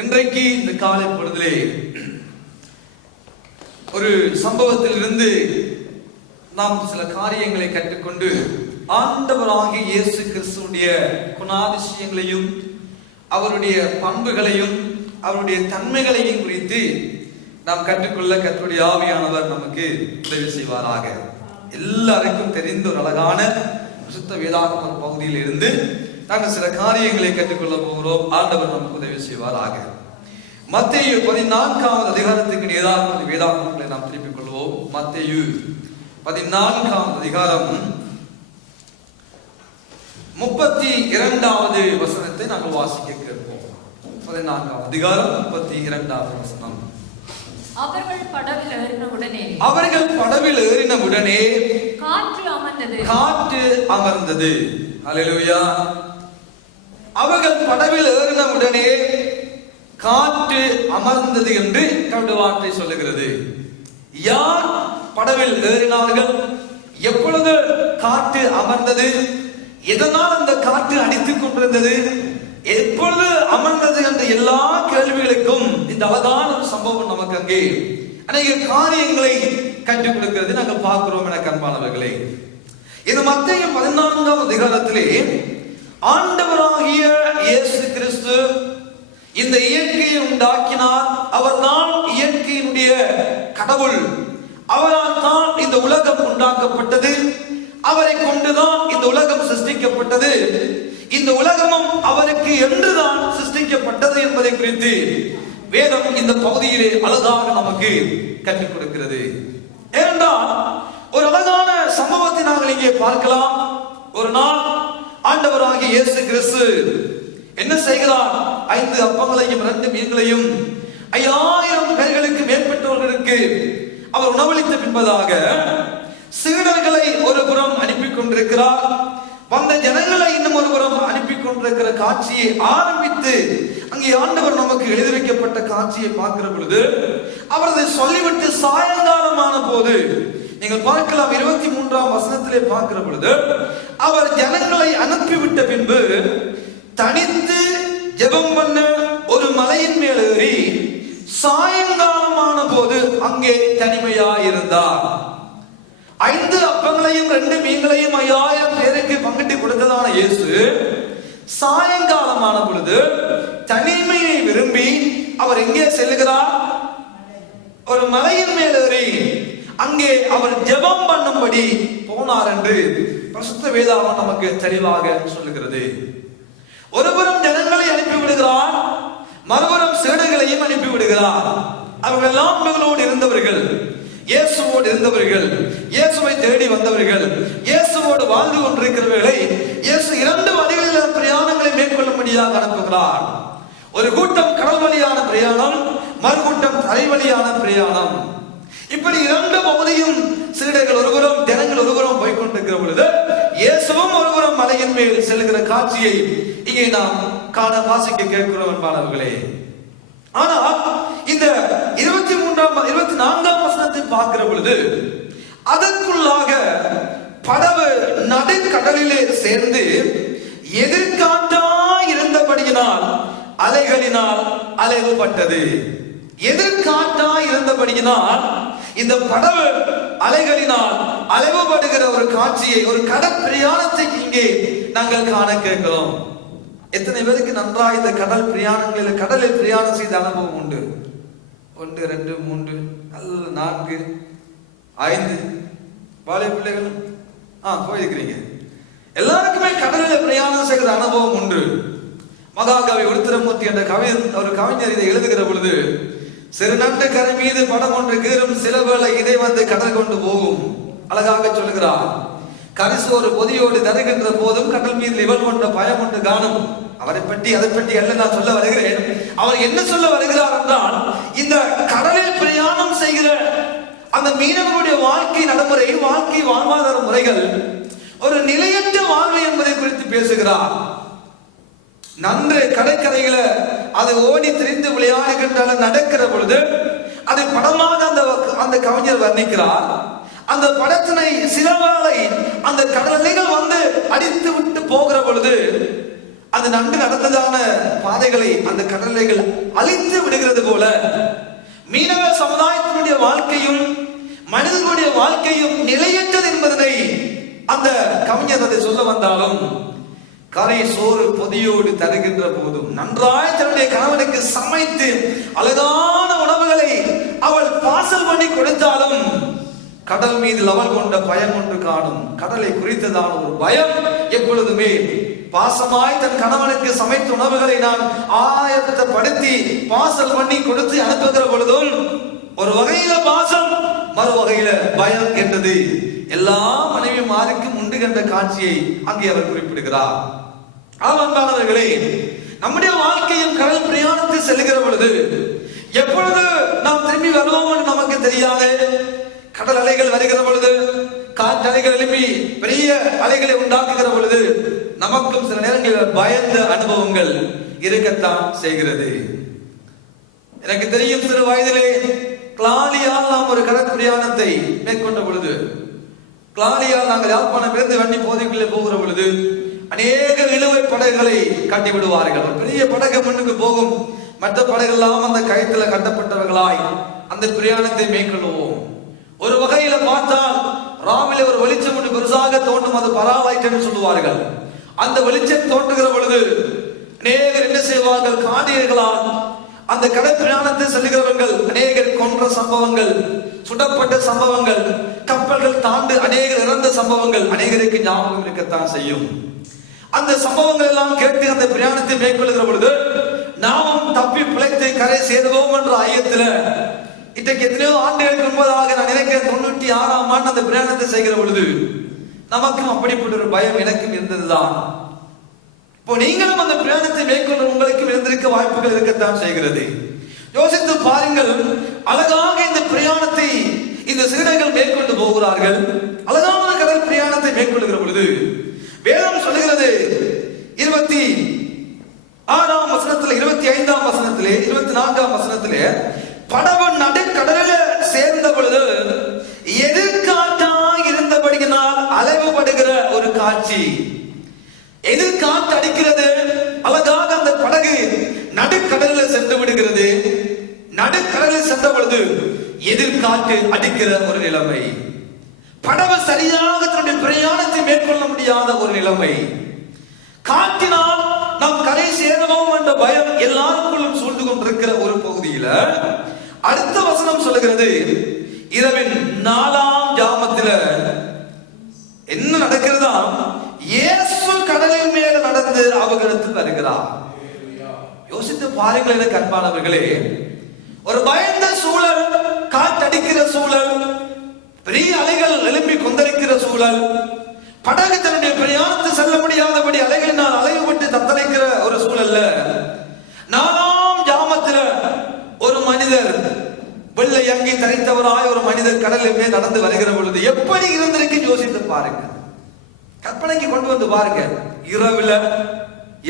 இன்றைக்கு இந்த காலை பொழுதிலே ஒரு சம்பவத்திலிருந்து நாம் சில காரியங்களை கற்றுக்கொண்டு ஆண்டவராகிய இயேசு கிறிஸ்துவுடைய குணாதிசயங்களையும் அவருடைய பண்புகளையும் அவருடைய தன்மைகளையும் குறித்து நாம் கற்றுக்கொள்ள கர்த்தருடைய ஆவியானவர் நமக்கு உதவி செய்வாராக. எல்லாருக்கும் தெரிந்த ஒரு அழகான சுத்த வேதாகம பகுதியில் இருந்து நாங்கள் சில காரியங்களை கற்றுக்கொள்ள போகிறோம். ஆண்டவர் நமக்கு உதவி செய்வாராக. மத்தேயு 14வது அதிகாரத்துக்கு நேராக வேதாகமங்களை நாம் திருப்பிக் கொள்வோம். மத்தேயு 14வது அதிகாரம் 32வது வசனத்தை நாங்கள் வாசிக்க கேட்போம். 14வது அதிகாரம் 32வது வசனம். அவர்கள் படவில் ஏறினவுடனே காற்று அமர்ந்தது. அல்லேலூயா. அவர்கள் படவில் ஏறினவுடனே காற்று அமர்ந்தது என்று கர்த்தருடைய வார்த்தை சொல்லுகிறது. யார் படவில் ஏறினார்கள்? எப்பொழுது காற்று அமர்ந்தது? எதனால் அந்த காற்று அடித்துக் கொண்டிருந்தது? எப்பொழுது அமர்ந்தது என்ற எல்லா கேள்விகளுக்கும் இந்த அழகான ஒரு சம்பவம் நமக்கு அங்கே அநேக காரியங்களை கற்றுக் கொடுக்கிறது நாங்கள் பார்க்கிறோம். என அன்பானவர்களே, இந்த மத்தேயு 14வது அதிகாரத்திலே ஆண்டவராகிய இயேசு கிறிஸ்து இந்த இயற்கையை உண்டாக்கினார். அவர் தான் இயற்கையினுடைய கடவுள். அவரால் தான் இந்த உலகம் உண்டாக்கப்பட்டது. அவரை கொண்டுதான் இந்த உலகம் சிருஷ்டிக்கப்பட்டது. இந்த உலகமும் அவருக்கு என்றுதான் சிருஷ்டிக்கப்பட்டது என்பதை குறித்து வேதம் இந்த பகுதியிலே அழகாக நமக்கு கற்றுக் கொடுக்கிறது. ஏனென்றால் ஒரு அழகான சம்பவத்தை நாங்கள் இங்கே பார்க்கலாம். ஒரு நாள் ஆண்டவராகிய இயேசு கிறிஸ்து என்ன செய்கிறார்? 5 அப்பங்களையும் 2 மீன்களையும் 5000 பேர்களுக்கு மேற்பட்டவர்களுக்கு அவர் உணவளித்த பின்பதாக சீடர்களை ஒரு புறம் அனுப்பி கொண்டிருக்கிறார். வந்த ஜனங்களை இன்னும் ஒரு புறம் அனுப்பி கொண்டிருக்கிற காட்சியை ஆரம்பித்து அங்கே ஆண்டவர் நமக்கு எழுதி வைக்கப்பட்ட காட்சியை பார்க்கிற பொழுது அவர் அதை சொல்லிவிட்டு சாயங்காலமான போது நீங்கள் பார்க்கலாம் 23ஆம் வசனத்திலே பார்க்கிற பொழுது அவர் ஜனங்களை அனுப்பிவிட்ட பின்பு தனித்து ஜெபம் பண்ண ஒரு மலையின் மேல் ஏறி சாயங்காலமான போது அங்கே தனிமையாயிருந்தார். 5 அப்பங்களையும் 2 மீன்களையும் 5000 பேருக்கு பங்கிட்டு கொடுத்ததான இயேசு சாயங்காலமான பொழுது தனிமையை விரும்பி அவர் எங்கே செல்லுகிறார்? ஒரு மலையின் மேல் ஏறி அங்கே அவர் ஜெபம் பண்ணும்படி போனார் என்று பரிசுத்த வேதாகமம் நமக்கு தெளிவாக சொல்லுகிறது. ஒருபுறம் ஜனங்களை அனுப்பி விடுகிறார், மறுபுறம் சீடர்களையும் அனுப்பி விடுகிறார். அவர்கள் எல்லாம் இவர்களோடு இருந்தவர்கள், இயேசுவோடு இருந்தவர்கள், இயேசுவை தேடி வந்தவர்கள், இயேசுவோடு வாழ்ந்து கொண்டிருக்கிறவர்களை இயேசு 2 வழிகளில் பிரயாணங்களை மேற்கொள்ளும்படியாக அனுப்புகிறார். ஒரு கூட்டம் கடல் வழியான பிரயாணம், மறுகூட்டம் தரை வழியான பிரயாணம். இப்படி 2 பகுதியும் சீடர்கள் ஒருபுறம் ஜனங்கள் ஒருபுறம் போய் கொண்டிருக்கிற பொழுது இயேசுவும் ஒருபுறம் மலையின் மேல் செல்கிற காட்சியை இங்கே நாம் காண வாசிக்க கேட்கிறோம் என்பாளர்களே. ஆனால் இந்த 24ஆம் வசனத்தை பார்க்கிற பொழுது அதற்குள்ளாக படவு நடுக்கடலிலே சேர்ந்து எதிர்காற்றாய் இருந்தபடியினால் அலைகளினால் அலைவுபட்டது. எதிர்காற்றாய் இருந்தபடியினால் இந்த படவு அலைகளினால் அலைவுபடுகிற ஒரு காட்சியை, ஒரு கடல் பிரயாணத்தை இங்கே நாங்கள் காண கேட்கிறோம். எத்தனை பேருக்கு நன்றாக இந்த கடல் பிரயாணங்களில் கடலில் பிரயாணம் செய்த அனுபவம் உண்டு? 1 2 3 4 5 வாழை பிள்ளைகள் போயிருக்கிறீங்க. எல்லாருக்குமே கடலில் பிரயாணம் செய்கிற அனுபவம் உண்டு. மகாகவி உருத்திரமூர்த்தி என்ற ஒரு கவிஞர் இதை எழுதுகிற பொழுது சிறு நட்டு கரை மீது படம் ஒன்று கீறும், சில வேளை இதை வந்து கடல் கொண்டு போகும். அழகாக சொல்லுகிறார். கரிசு ஒரு பொதியோடு தருகின்ற போதும் கடல் மீது இவள் கொண்ட பயம் ஒன்று காணும். அவரை பற்றி அதை பற்றி அல்ல நான் சொல்ல வருகிறேன். அவர் என்ன சொல்ல வருகிறார் என்றால், இந்த கடலில் பிரயாணம் செய்கிற அந்த மீனவர்களுடைய வாழ்க்கை நடைமுறை, வாழ்க்கை வாழ்வாதார முறைகள் ஒரு நிலையற்ற வாழ்வு என்பதை குறித்து பேசுகிறார். நன்று கடற்கரையில அது ஓடி திரிந்து விளையாடுகின்ற நடக்கிற பொழுது அதை படமாக அந்த கவிஞர் வர்ணிக்கிறார். அந்த படத்தினை சில வேளை அந்த கடலைகள் வந்து அடித்து விட்டு போகிற பொழுது அந்த நண்டு நடந்ததான பாதைகளை அந்த கடலைகள் அழித்து விடுகிறது போல மீனவ சமுதாயத்தினுடைய வாழ்க்கையும் மனிதர்களுடைய வாழ்க்கையும் நிலையற்றது என்பதனை அந்த கவிஞர் அதை சொல்ல வந்தாலும், கரை சோறு பொதியோடு தருகின்ற போதும் நன்றாய் தன்னுடைய கணவனுக்கு சமைத்து அழகான உணவுகளை அவள் பார்சல் பண்ணி கொடுத்தாலும் கடல் மீது அவள் கொண்ட பயம் ஒன்று காணும். கடலை குறித்ததான ஒரு பயம் எப்பொழுதுமே. பாசமாய் தன் கணவனுக்கு சமைத்த உணவுகளை நான் ஆயத்தப்படுத்தி பார்சல் பண்ணி கொடுத்து அனுப்புகிற பொழுதும் ஒரு வகையில பாசம், மறு வகையில பயம் என்றது எல்லா மனைவிமாருக்கும் உண்டு என்ற காட்சியை அங்கே அவர் குறிப்பிடுகிறார். அன்பானவர்களே, நம்முடைய வாழ்க்கையின் கடல் பிரயாணத்தில் செல்லுகிற பொழுது எப்பொழுது நாம் திரும்பி வருவோம் என்று நமக்கு தெரியாது. கடல் அலைகள் வருகிற பொழுது, காற்றலைகள் எழுப்பி பெரிய அலைகளை உண்டாக்குகிற பொழுது நமக்கும் சில நேரங்களில் பயந்த அனுபவங்கள் இருக்கத்தான் செய்கிறது. எனக்கு தெரியும், சிறு வயதிலே கிளாலியால் நாம் ஒரு கடல் பிரயாணத்தை மேற்கொண்ட பொழுது, கிளாலியால் நாங்கள் யாழ்ப்பாணம் இருந்து வண்டி போதைக்குள்ளே போகிற பொழுது அநேக இழுவை படகுகளை கட்டி விடுவார்கள். பெரிய படகு முன்னுக்கு போகும், மற்ற படகெல்லாம் அந்த கயத்துல கட்டப்பட்டவர்களாய் அந்த பிரயாணத்தை மேற்கொள்வோம். ஒரு வகையில பார்த்தால் ராவில ஒரு வெளிச்சம் ஒன்று பெருசாக தோன்றும், அது பராலைட் என்று சொல்லுவார்கள். அந்த வெளிச்சம் தோன்றுகிற பொழுது அநேகர் என்ன செய்வார்கள், காடியர்களால் அந்த கடல் பிரயாணத்தை செல்லுகிறவர்கள் அநேகர் கொன்ற சம்பவங்கள், சுடப்பட்ட சம்பவங்கள், கப்பல்கள் தாண்டு அநேகர் இறந்த சம்பவங்கள் அநேகருக்கு ஞாபகம் இருக்கத்தான் செய்யும். அந்த சம்பவங்கள் எல்லாம் கேட்டு அந்த பிரயாணத்தை மேற்கொள்ளுகிற பொழுது நாமும் தப்பி பிழைத்து கரை சேருவோம் என்ற ஐயத்துல இன்றைக்கு எத்தனையோ ஆண்டுகளுக்கு முன்பதாக நான் நினைக்கிறேன் 96ஆம் ஆண்டு அந்த பிரயாணத்தை செய்கிற பொழுது நமக்கும் அப்படிப்பட்ட ஒரு பயம் எனக்கும் இருந்ததுதான். இப்போ நீங்களும் அந்த பிரயாணத்தை மேற்கொண்டு உங்களுக்கும் இருந்திருக்க வாய்ப்புகள் இருக்கத்தான் செய்கிறது. யோசித்து பாருங்கள், அழகாக இந்த பிரயாணத்தை இந்த சீடர்கள் மேற்கொண்டு போகிறார்கள். அழகான கடல் பிரயாணத்தை மேற்கொள்ளுகிற பொழுது வேதம் சொல்லுகிறது 26ஆம் வசனத்திலே, 25ஆம் வசனத்திலே, 24ஆம் வசனத்திலே படவு நடுக்கடலில் சேர்ந்த பொழுது எதிர்காற்றாக இருந்தபடியினால் அலைவுபடுகிற ஒரு காட்சி. எதிர்காற்று அடிக்கிறது, அழகாக அந்த படகு நடுக்கடலில் சென்று விடுகிறது. நடுக்கடலில் சென்ற பொழுது எதிர்காற்று அடிக்கிற ஒரு நிலைமை, படகு சரியாக தன்னுடைய பிரயாணத்தை மேற்கொள்ள முடியாத ஒரு நிலைமை. காற்றினால் நாம் கரை சேருவோம் என்ற பயம் எல்லாருக்குள்ளும் சூழ்ந்து கொண்டிருக்கிற ஒரு பகுதியில அடுத்த வசனம் சொல்லுகிறது, இரவின் 4ஆம் ஜாமத்தில் என்ன நடக்கிறதா, இயேசு கடலின் மேல நடந்து அவர்களுக்கு வருகிறார். யோசித்து பாருங்கள் எனக்கு அன்பானவர்களே, ஒரு பயந்த சூழல், காற்றடிக்கிற சூழல், பெரிய அலைகள் எழுப்பி கொந்தளிக்கிற சூழல், படகு தன்னுடைய பிரயாணத்தை செல்ல முடியாதபடி அலைகளினால் அலைவுபட்டு தத்தளிக்கிற ஒரு சூழல்ல 4ஆம் ஜாமத்தில் ஒரு மனிதர், வெள்ளை அங்கி தரித்தவராய் ஒரு மனிதர் கடலில் மேல் நடந்து வருகிற பொழுது எப்படி இருந்திருக்கு யோசித்து பாருங்க. கற்பனைக்கு கொண்டு வந்து பாருங்க. இரவுல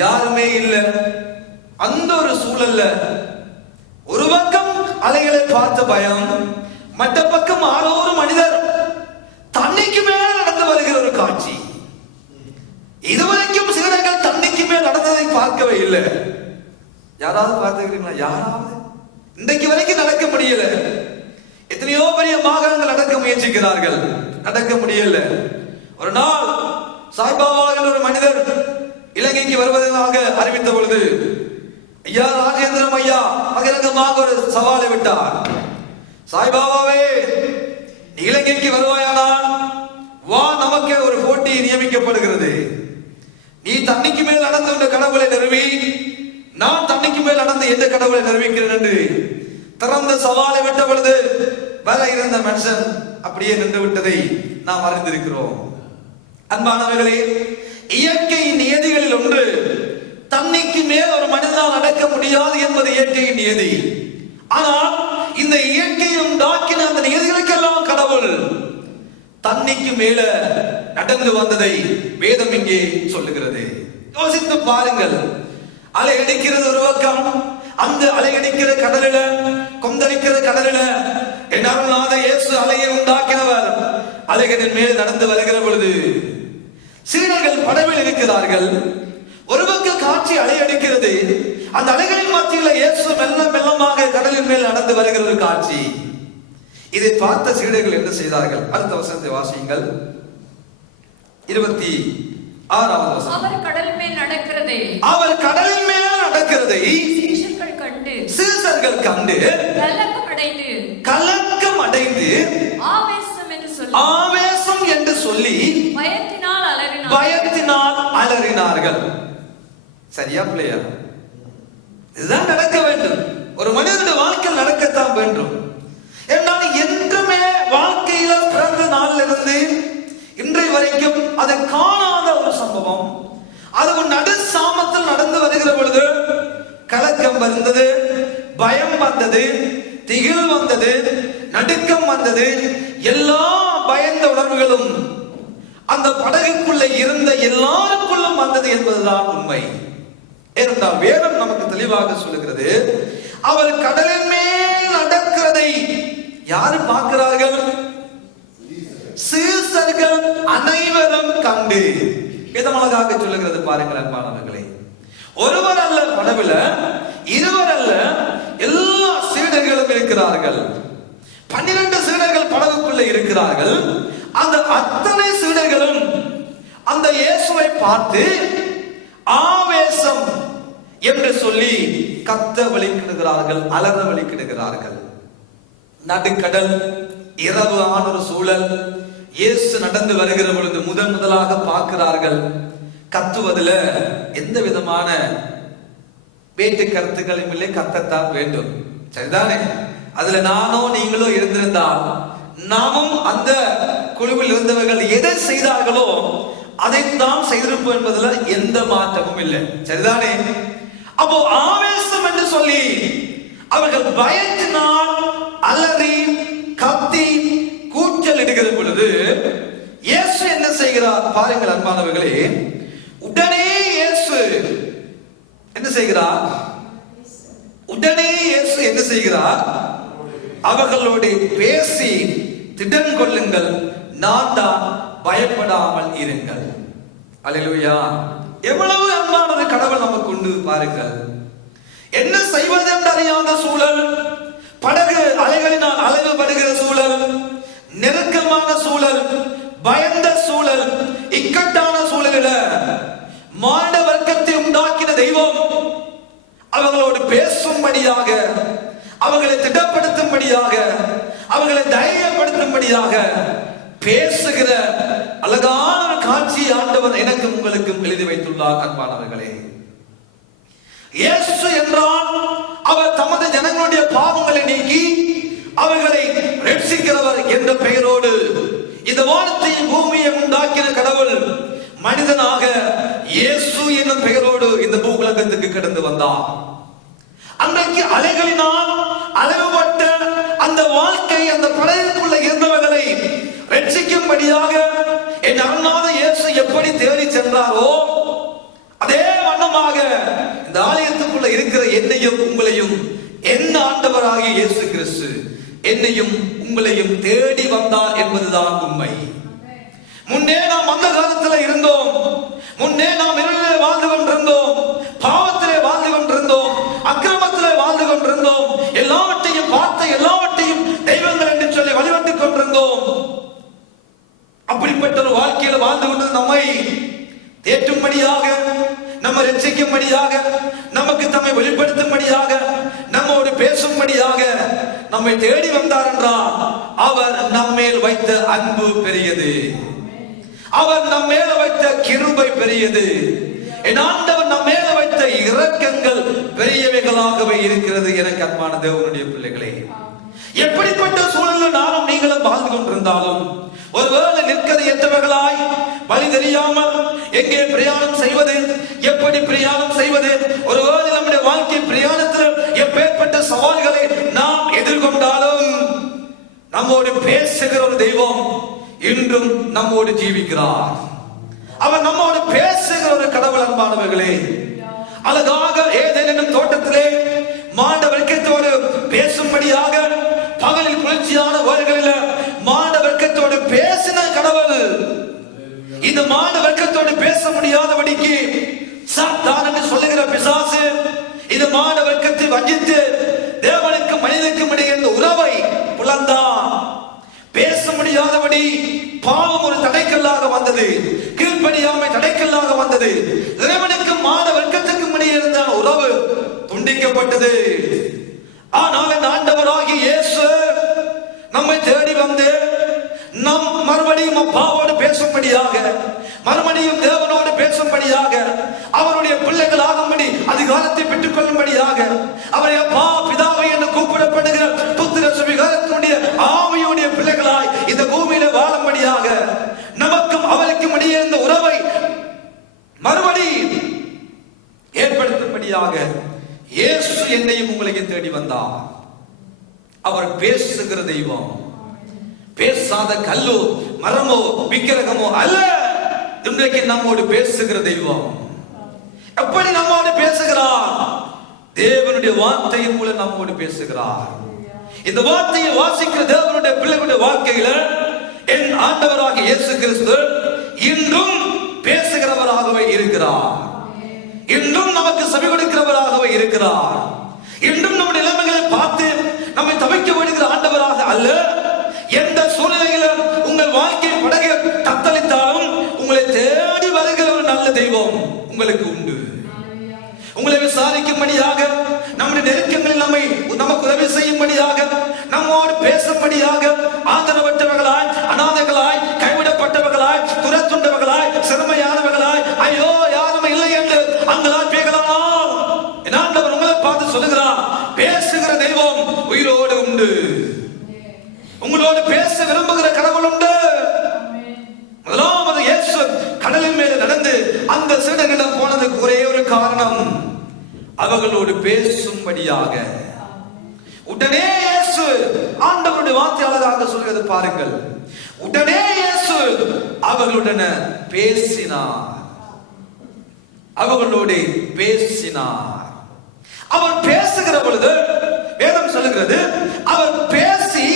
யாருமே இல்லை, அந்த ஒரு சூழல்ல ஒரு பக்கம் அலைகளை பார்த்த பயம், மற்ற பக்கம் ஆரோ ஒரு மனிதர் தண்ணிக்கு மேல் நடந்து வருகிற ஒரு காட்சி. இதுவரைக்கும் சீடர்கள் தண்ணிக்கு மேல் நடந்ததை பார்க்கவே இல்லை. யாராவது பார்த்துக்கிறீங்களா? யாராவது? இன்றைக்கு வரைக்கும் நடக்க முடியல. எத்தனையோ பெரிய மாகாணங்கள் நடக்க முயற்சிக்கிறார்கள், நடக்க முடியல. ஒரு நாள் சாய்பாபா என்ற ஒரு மனிதர் இலங்கைக்கு வருவதாக அறிவித்த பொழுது ஐயா ராஜேந்திரம் ஐயா பகிரங்கமாக ஒரு சவாலை விட்டார். சாய்பாபாவே, இலங்கைக்கு வருவாயானால் வா, நமக்கு ஒரு போட்டி நியமிக்கப்படுகிறது. நீ தண்ணிக்கு மேல் நடந்து என்ற கடவுளை நிறுவி, நான் தண்ணிக்கு மேல் நடந்து எந்த கடவுளை நிறுவிக்கிறேன் என்று திறந்த சவாலை விட்ட பொழுது வர இருந்த மனுஷன் அப்படியே நின்று விட்டதை நாம் அறிந்திருக்கிறோம். அன்பானவர்களே, இயற்கை நியதிகளில் ஒன்று, தண்ணிக்கு மேல் ஒரு மனிதனால் நடக்க முடியாது என்பது இயற்கையின் நியதி. ஆனால் இந்த இயற்கையை உண்டாக்கின அந்த நியதிகளுக்கெல்லாம் கடவுள் தண்ணிக்கு மேல நடந்து வந்ததை வேதம் இங்கே சொல்லுகிறது. யோசித்து பாருங்கள். அலை அடிக்கிறது ஒரு பக்கம், அந்த அலை அடிக்கிற கடலில, கொந்தளிக்கிற கடலில என் அருள்நாத இயேசு அலையை உண்டாக்கினவர் அலைகளின் மேல் நடந்து வருகிற பொழுது சீடர்கள் படவில் இருக்கிறார்கள். ஒரு பக்கம் காட்சி அலையடிக்கிறது. அந்த அலைகளின் மத்தியில் இயேசு மெல்ல மெல்லமாக கடலின் மேல் நடந்து வருகிற ஒரு காட்சி. இதை பார்த்த சீடர்கள் என்ன செய்தார்கள்? அடுத்த வசனத்தை வாசியுங்கள். 26வது வசனம். அவர் கடலின் மேல் நடக்கிறதை சீஷர்கள் கண்டு கலக்கம் அடைந்து ஆவேசம் என்று சொல்லி பயத்தினால் அலறினார்கள். சரியா பிள்ளையா? இதுதான் நடக்க வேண்டும். ஒரு மனிதனுடைய வாழ்க்கையில் நடக்கத்தான் வேண்டும். என்னால் என்றுமே வாழ்க்கையில பிறந்த நாளில் இருந்து இன்றைய வரைக்கும் அதை காணாத ஒரு சம்பவம். அது நடு சாமத்தில் நடந்து வருகிற பொழுது கலக்கம் வந்தது, பயம் வந்தது, திகில் வந்தது, நடுக்கம் வந்தது. எல்லா பயந்த உணர்வுகளும் அந்த படகுக்குள்ள இருந்த எல்லாருக்குள்ளும் வந்தது என்பதுதான் உண்மை. ஏனென்றால் வேதம் நமக்கு தெளிவாக சொல்லுகிறது, அவர் கடலின் மேல் நடக்கிறதை யாரு பார்க்கிறார்கள்? சீஷர்கள் அனைவரும் கண்டு. இதமாக சொல்லுகிறது பாருங்கள் அன்பானவர்களே. ஒருவர் அல்ல படகுல, இருவர் அல்ல, எல்லா சீடர்களும் இருக்கிறார்கள். 12 சீடர்கள் படகுக்குள்ள இருக்கிறார்கள். அந்த அத்தனை சீடர்களும் அந்த இயேசுவை பார்த்து ஆவேசம் என்று சொல்லி கத்த வலிக்கிடுகிறார்கள், அலற வலிக்கிடுகிறார்கள். நடுக்கடல், இரவு ஆன ஒரு சூழல். இயேசு நடந்து வருகிற பொழுது முதலாக பார்க்கிறார்கள். கத்துவதில் எந்த விதமான வேட்டு கருத்துக்களும் இல்லை. கத்தத்தான் வேண்டும், சரிதானே? அதுல நானோ நீங்களோ இருந்திருந்தால், நாமும் அந்த குழுவில் இருந்தவர்கள் எதை செய்தார்களோ அதைத்தான் செய்திருப்போம் என்பதில் எந்த மாற்றமும் இல்லை, சரிதானே? அப்போ ஆவேசம் என்று சொல்லி அவர்கள் பயத்தினால் அலறி கத்தி கூச்சல் இடுகிற பொழுது இயேசு என்ன செய்கிறார் பாருங்கள் அன்பானவர்களே. உடனே இயேசு என்ன செய்கிறார்? அவர்களோடு பேசி, திடன் கொள்ளுங்கள், நான் தான், பயப்படாமல் இருங்கள். அல்லேலூயா! எவ்வளவு அன்பானது கடவுள் நமக்கு உண்டு பாருங்கள். என்ன செய்வது என்று அறியாத சூழல், படகு அலைகளினால் அலைவுபடுகிற சூழல், நெருக்கமான சூழல், பயந்த சூழல், இக்கட்டான சூழலில் மாண்ட வர்க்கத்தை உண்டாக்கின தெய்வம் அவர்களோடு பேசும்படியாக, அவர்களை திடப்படுத்தும்படியாக, அவர்களை தைரியப்படுத்தும்படியாக பேசுகிற அழகான காட்சி ஆண்டவர் எனக்கு உங்களுக்கும் எழுதி வைத்துள்ளார். அன்பானவர்களே, இயேசு என்றால் அவர் தமது ஜனங்களுடைய பாவங்களை நீக்கி அவர்களை ரட்சிக்கிறவர் என்ற பெயரோடு இந்த வானத்தையும் பூமியை உண்டாக்கின கடவுள் மனிதனாக இயேசு என்னும் பெயரோடு இந்த பூவுலகத்துக்கு கடந்து வந்தார். அன்றைக்கு அலைகளினால் அலைவுபட்ட அந்த வாழ்க்கை, அந்த படகுக்குள்ள இருந்தவர்களை ரட்சிக்கும்படியாக என் அருணாத இயேசு எப்படி தேடி சென்றாரோ அதே வண்ணமாக இந்த ஆலயத்துக்குள்ள இருக்கிற என்னையும் உங்களையும் என் ஆண்டவராகிய இயேசு கிறிஸ்து என்னையும் உங்களையும் தேடி வந்தார் என்பதுதான் உண்மை. முன்னே நாம் அந்த காலத்தில் இருந்தோம், முன்னே நாம் இருளிலே வாழ்ந்து கொண்டிருந்தோம், பாவத்திலே வாழ்ந்து கொண்டிருந்தோம், அக்கிரமத்திலே வாழ்ந்து கொண்டிருந்தோம், எல்லாவற்றையும் பார்த்த எல்லாவற்றையும் தெய்வங்கள் என்று சொல்லி வழிபட்டுக் கொண்டிருந்தோம். அப்படிப்பட்ட ஒரு வாழ்க்கையில் வாழ்ந்து கொண்டு நம்மை தேற்றும்படியாக, நம்ம ரட்சிக்கும்படியாக, நமக்கு தம்மை வெளிப்படுத்தும்படியாக, நம்மோடு பேசும்படியாக நம்மை தேடி வந்தார் என்றால் அவர் நம்மேல் வைத்த அன்பு பெரியது, அவர் நம் மேல வைத்த கிருபை பெரியது, என் ஆண்டவர் நம் மேல வைத்த இரக்கங்கள் பெரியவைகளாகவே இருக்கிறது. எனக்கு அன்பான தேவனுடைய பிள்ளைகளே, எப்படிப்பட்ட சூழலில் நானும் நீங்களும் வாழ்ந்து கொண்டிருந்தாலும், ஒருவேளை நிற்கதை எற்றவர்களாய் வழி தெரியாமல் எங்கே பிரயாணம் செய்வது, எப்படி பிரயாணம் செய்வது, ஒருவேளை நம்முடைய வாழ்க்கை பிரயாணத்தில் எப்பேற்பட்ட சவால்களை நாம் எதிர்கொண்டாலும் நம்மோடு பேசுகிற ஒரு தெய்வம் இன்றும் நம்மோடு ஜீவிக்கிறார். அவர் நம்மோடு பேசுகிற ஒரு கடவுள். அன்பானவர்களே, அழகாக ஏதேனும் தோட்டத்திலே மாண்ட வர்க்கத்தோடு பேசும்படியாக பகலில் குளிர்ச்சியான வேளைகளில் மாண்ட வர்க்கத்தோடு பேசின கடவுள் இந்த மாண்ட வர்க்கத்தோடு பேச முடியாதபடிக்கு சாத்தான் என்று சொல்லுகிற பிசாசு இந்த மாட வர்க்கத்தை வஞ்சித்து தேவனுக்கும் மனிதனுக்கும் இடையே இருந்த உறவை புலந்தான். பேச முடியாதபடி பாவம் ஒரு தடைக்கல்லாக வந்தது, கீழ்ப்படியாமை தடைக்கல்லாக வந்தது. இறைவனுக்கும் மாட வர்க்கத்துக்கும் இடையே இருந்த உறவு துண்டிக்கப்பட்டது. ஆனால் இந்த ஆண்டவராகிய இயேசு நம்மை தேடி வந்து நம் மறுபடியும் அப்பாவோடு பேசும்படியாக, மறுபடியும் தேவனோடு பேசும்படியாக, அவருடைய பிள்ளைகளாகும்படி அதிகாரத்தை பெற்றுக் கொள்ளும்படியாக, அவரை அப்பா பிதாவை என்று கூப்பிடப்படுகிற புத்திர சுவிகாரத்தினுடைய ஆவியுடைய பிள்ளைகளாய் இந்த பூமியில வாழும்படியாக, நமக்கும் அவருக்கும் இடையே இருந்த உறவை மறுபடி ஏற்படுத்தும்படியாக இயேசு என்னையும் உங்களையும் தேடி வந்தார். அவர் பேசுகிற தெய்வம், பேசாத கல்லோ மரமோ விக்கிரகமோ அல்ல. இன்றைக்கு நம்மோடு பேசுகிற தெய்வம். எப்படி நம்மோடு பேசுகிறார்? தேவனுடைய வார்த்தையின் மூலம் நம்மோடு பேசுகிறார். இந்த வார்த்தையை வாசிக்கிற தேவனுடைய பிள்ளைகளுடைய வாழ்க்கையில என் ஆண்டவராகிய இயேசு கிறிஸ்து இன்றும் பேசுகிறவராகவே இருக்கிறார். இன்றும் நமக்கு செவி கொடுக்கிறவராகவே இருக்கிறார். இன்றும் நம்முடைய நிலைமைகளை பார்த்து நம்மை தவிக்க விடுகிற ஆண்டவராக அல்ல. எந்த சூழ்நிலையிலும் உங்கள் வாழ்க்கை படகு தத்தளித்தாலும் உங்களை தேடி வருகிற ஒரு நல்ல தெய்வம் உங்களுக்கு உண்டு. உங்களை விசாரிக்கும்படியாக, நம்முடைய நெருக்கங்களில் நமக்கு உதவி செய்யும்படியாக, நம்மோடு பேசும்படியாக, ஆதரவற்றவர்களாய், அநாதைகளாய், கைவிடப்பட்டவர்களாய், துரத்துண்டவர்களாய், சிறுமையானவர்களாய், ஐயோ யாரும் இல்லை என்று அங்களாய் பேகலாம். என் ஆண்டவர் உங்களை பார்த்து சொல்லுகிறார், பேசுகிற தெய்வம் உயிரோடு உண்டு. உங்களோடு பேச விரும்புகிற கடவுள் உண்டு. முதலாவது இயேசு கடலின் மேல நடந்து அந்த சீடர்களிடம் போனதுக்கு ஒரே ஒரு காரணம், அவர்களோடு பேசும்படியாக. உடனே இயேசு, ஆண்டவருடைய வார்த்தை அழகாக சொல்கிறது பாருங்கள், உடனே இயேசு அவர்களுடன் பேசினார். அவர்களோடு பேசினார். அவர் பேசுகிற பொழுது வேதம் சொல்லுகிறது, அவர் பேசி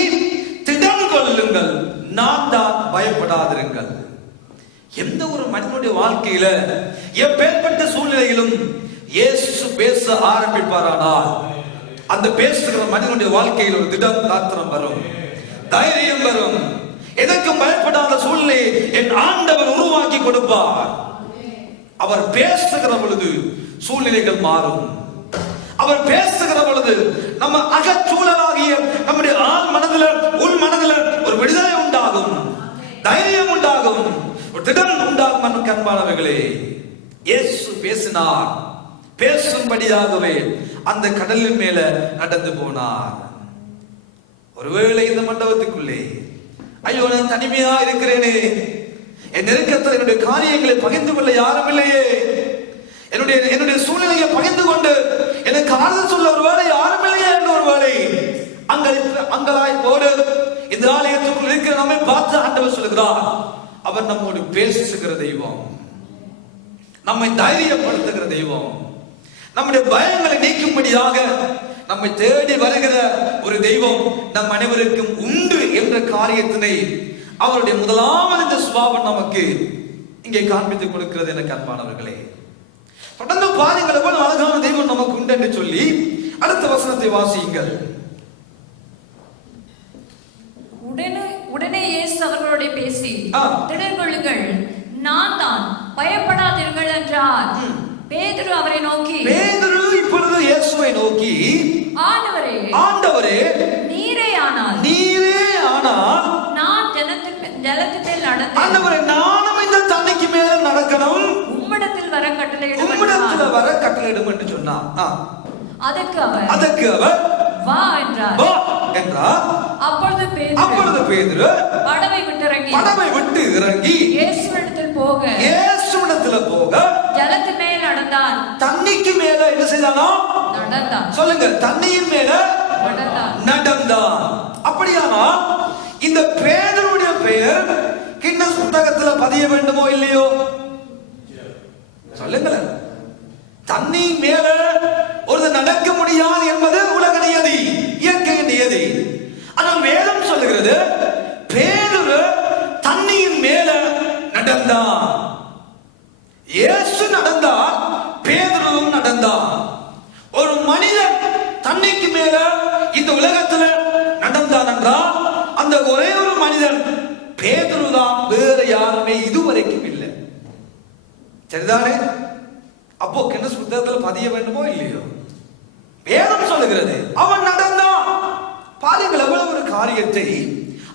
திடம் கொள்ளுங்கள், நான் தான், பயப்படாதிருங்கள். எந்த ஒரு மனிதனுடைய வாழ்க்கையில எப்பேற்பட்ட சூழ்நிலையிலும் இயேசு பேச ஆரம்பிப்பாரானால் அந்த பேசுகிற மனிதனுடைய வாழ்க்கையில் ஒரு திடம் காத்திரம் வரும், தைரியம் வரும். எதற்கும் பயப்படாத சூழ்நிலையை என் ஆண்டவர் உருவாக்கி கொடுப்பார். அவர் பேசுகிற பொழுது சூழ்நிலைகள் மாறும். அவர் பேசுகிற பொழுது நம்ம அகச்சூழலாகிய நம்முடைய ஆள் மனதில், உள் மனதில் ஒரு விடுதலை உண்டாகும், தைரியம் உண்டாகும், ஒரு திடம் உண்டாகும். அன்பானவர்களே, இயேசு பேசினார். பேசும்படியாகவே அந்த கடலின் மேல நடந்து போனார். ஒருவேளை இந்த மண்டபத்துக்குள்ளே, ஐயோ நான் தனிமையா இருக்கிறேனே, என் நெருக்கத்தில் என்னுடைய காரியங்களை பகிர்ந்து கொள்ள யாரும் இல்லையே, என்னுடைய சூழ்நிலையை பகிர்ந்து கொண்டு எனக்கு ஆறுதல் சொல்ல ஒருவேளை யாரும் இல்லையே என்று ஒருவேளை அங்கலாய் போடு இந்த ஆலயத்துக்குள் இருக்கிற நம்மை பார்த்து ஆண்டவர் சொல்லுகிறார், அவர் நம்மோடு பேசுகிற தெய்வம், நம்மை தைரியப்படுத்துகிற தெய்வம், நம்முடைய பயங்களை நீக்கும்படியாக நம்மை தேடி வருகிற ஒரு தெய்வம் நம் அனைவருக்கும் உண்டு என்ற காரியத்தினை அவருடைய முதலாவது இந்த சுபாவம் நமக்கு இங்கே காண்பித்துக் கொடுக்கிறது. எனக்கு அன்பானவர்களே, தொடர்ந்து பாருங்கள் எவ்வளவு அழகான தெய்வம் நமக்கு உண்டு என்று சொல்லி அடுத்த வசனத்தை வாசியுங்கள். உடனே இயேசு அவர்களோட பேசி, திடன் கொள்ளுங்கள், நான் தான், பயப்படாதீர்கள் என்றார். பேதுரு அவரை நோக்கி, பேதுரு இப்பொழுது இயேசுவை நோக்கி, ஆண்டவரே, நீரே ஆனால் நான் ஜலத்தின் மேல் நடந்து, ஆண்டவரே நானும் இந்த தண்ணிக்கு மேல நடக்கணும், உம்மிடத்தில் வர கட்டளையிடும் என்று சொன்னார். அதற்கு அவர் வா என்றார். அப்பொழுது பேதுரு படவை விட்டு இறங்கி இயேசுவிடத்தில் போக ஜலத்தின் மேல் நடந்தான். தண்ணிக்கு மேல என்ன செய்தானோ? நடந்தான். சொல்லுங்க, தண்ணியின் மேல நடந்தான். அப்படியானா இந்த பேதுருடைய பெயர் கின்னஸ் புத்தகத்துல பதிய வேண்டுமோ இல்லையோ? சொல்லுங்களேன். தண்ணி மேல ஒரு நடக்க முடியாது என்பது உலக நியதி, இயற்கை நியதி. ஆனால் வேதம் சொல்லுகிறது, பேதுரு தண்ணியின் மேல நடந்தான். இயேசு நடந்தார், மனிதன் தண்ணிக்கு மேல இந்த உலகத்துல நடந்தான் என்றால் அந்த ஒரே ஒரு மனிதன் பேதுருதான், வேற யாருமே இதுவரைக்கும் இல்லை. சரிதானே? அப்போ கின்னஸ் புத்தகத்தில் பதிய வேண்டுமோ இல்லையோ? வேதம் சொல்லுகிறது அவன் நடந்தான். பாருங்கள், எவ்வளவு ஒரு காரியத்தை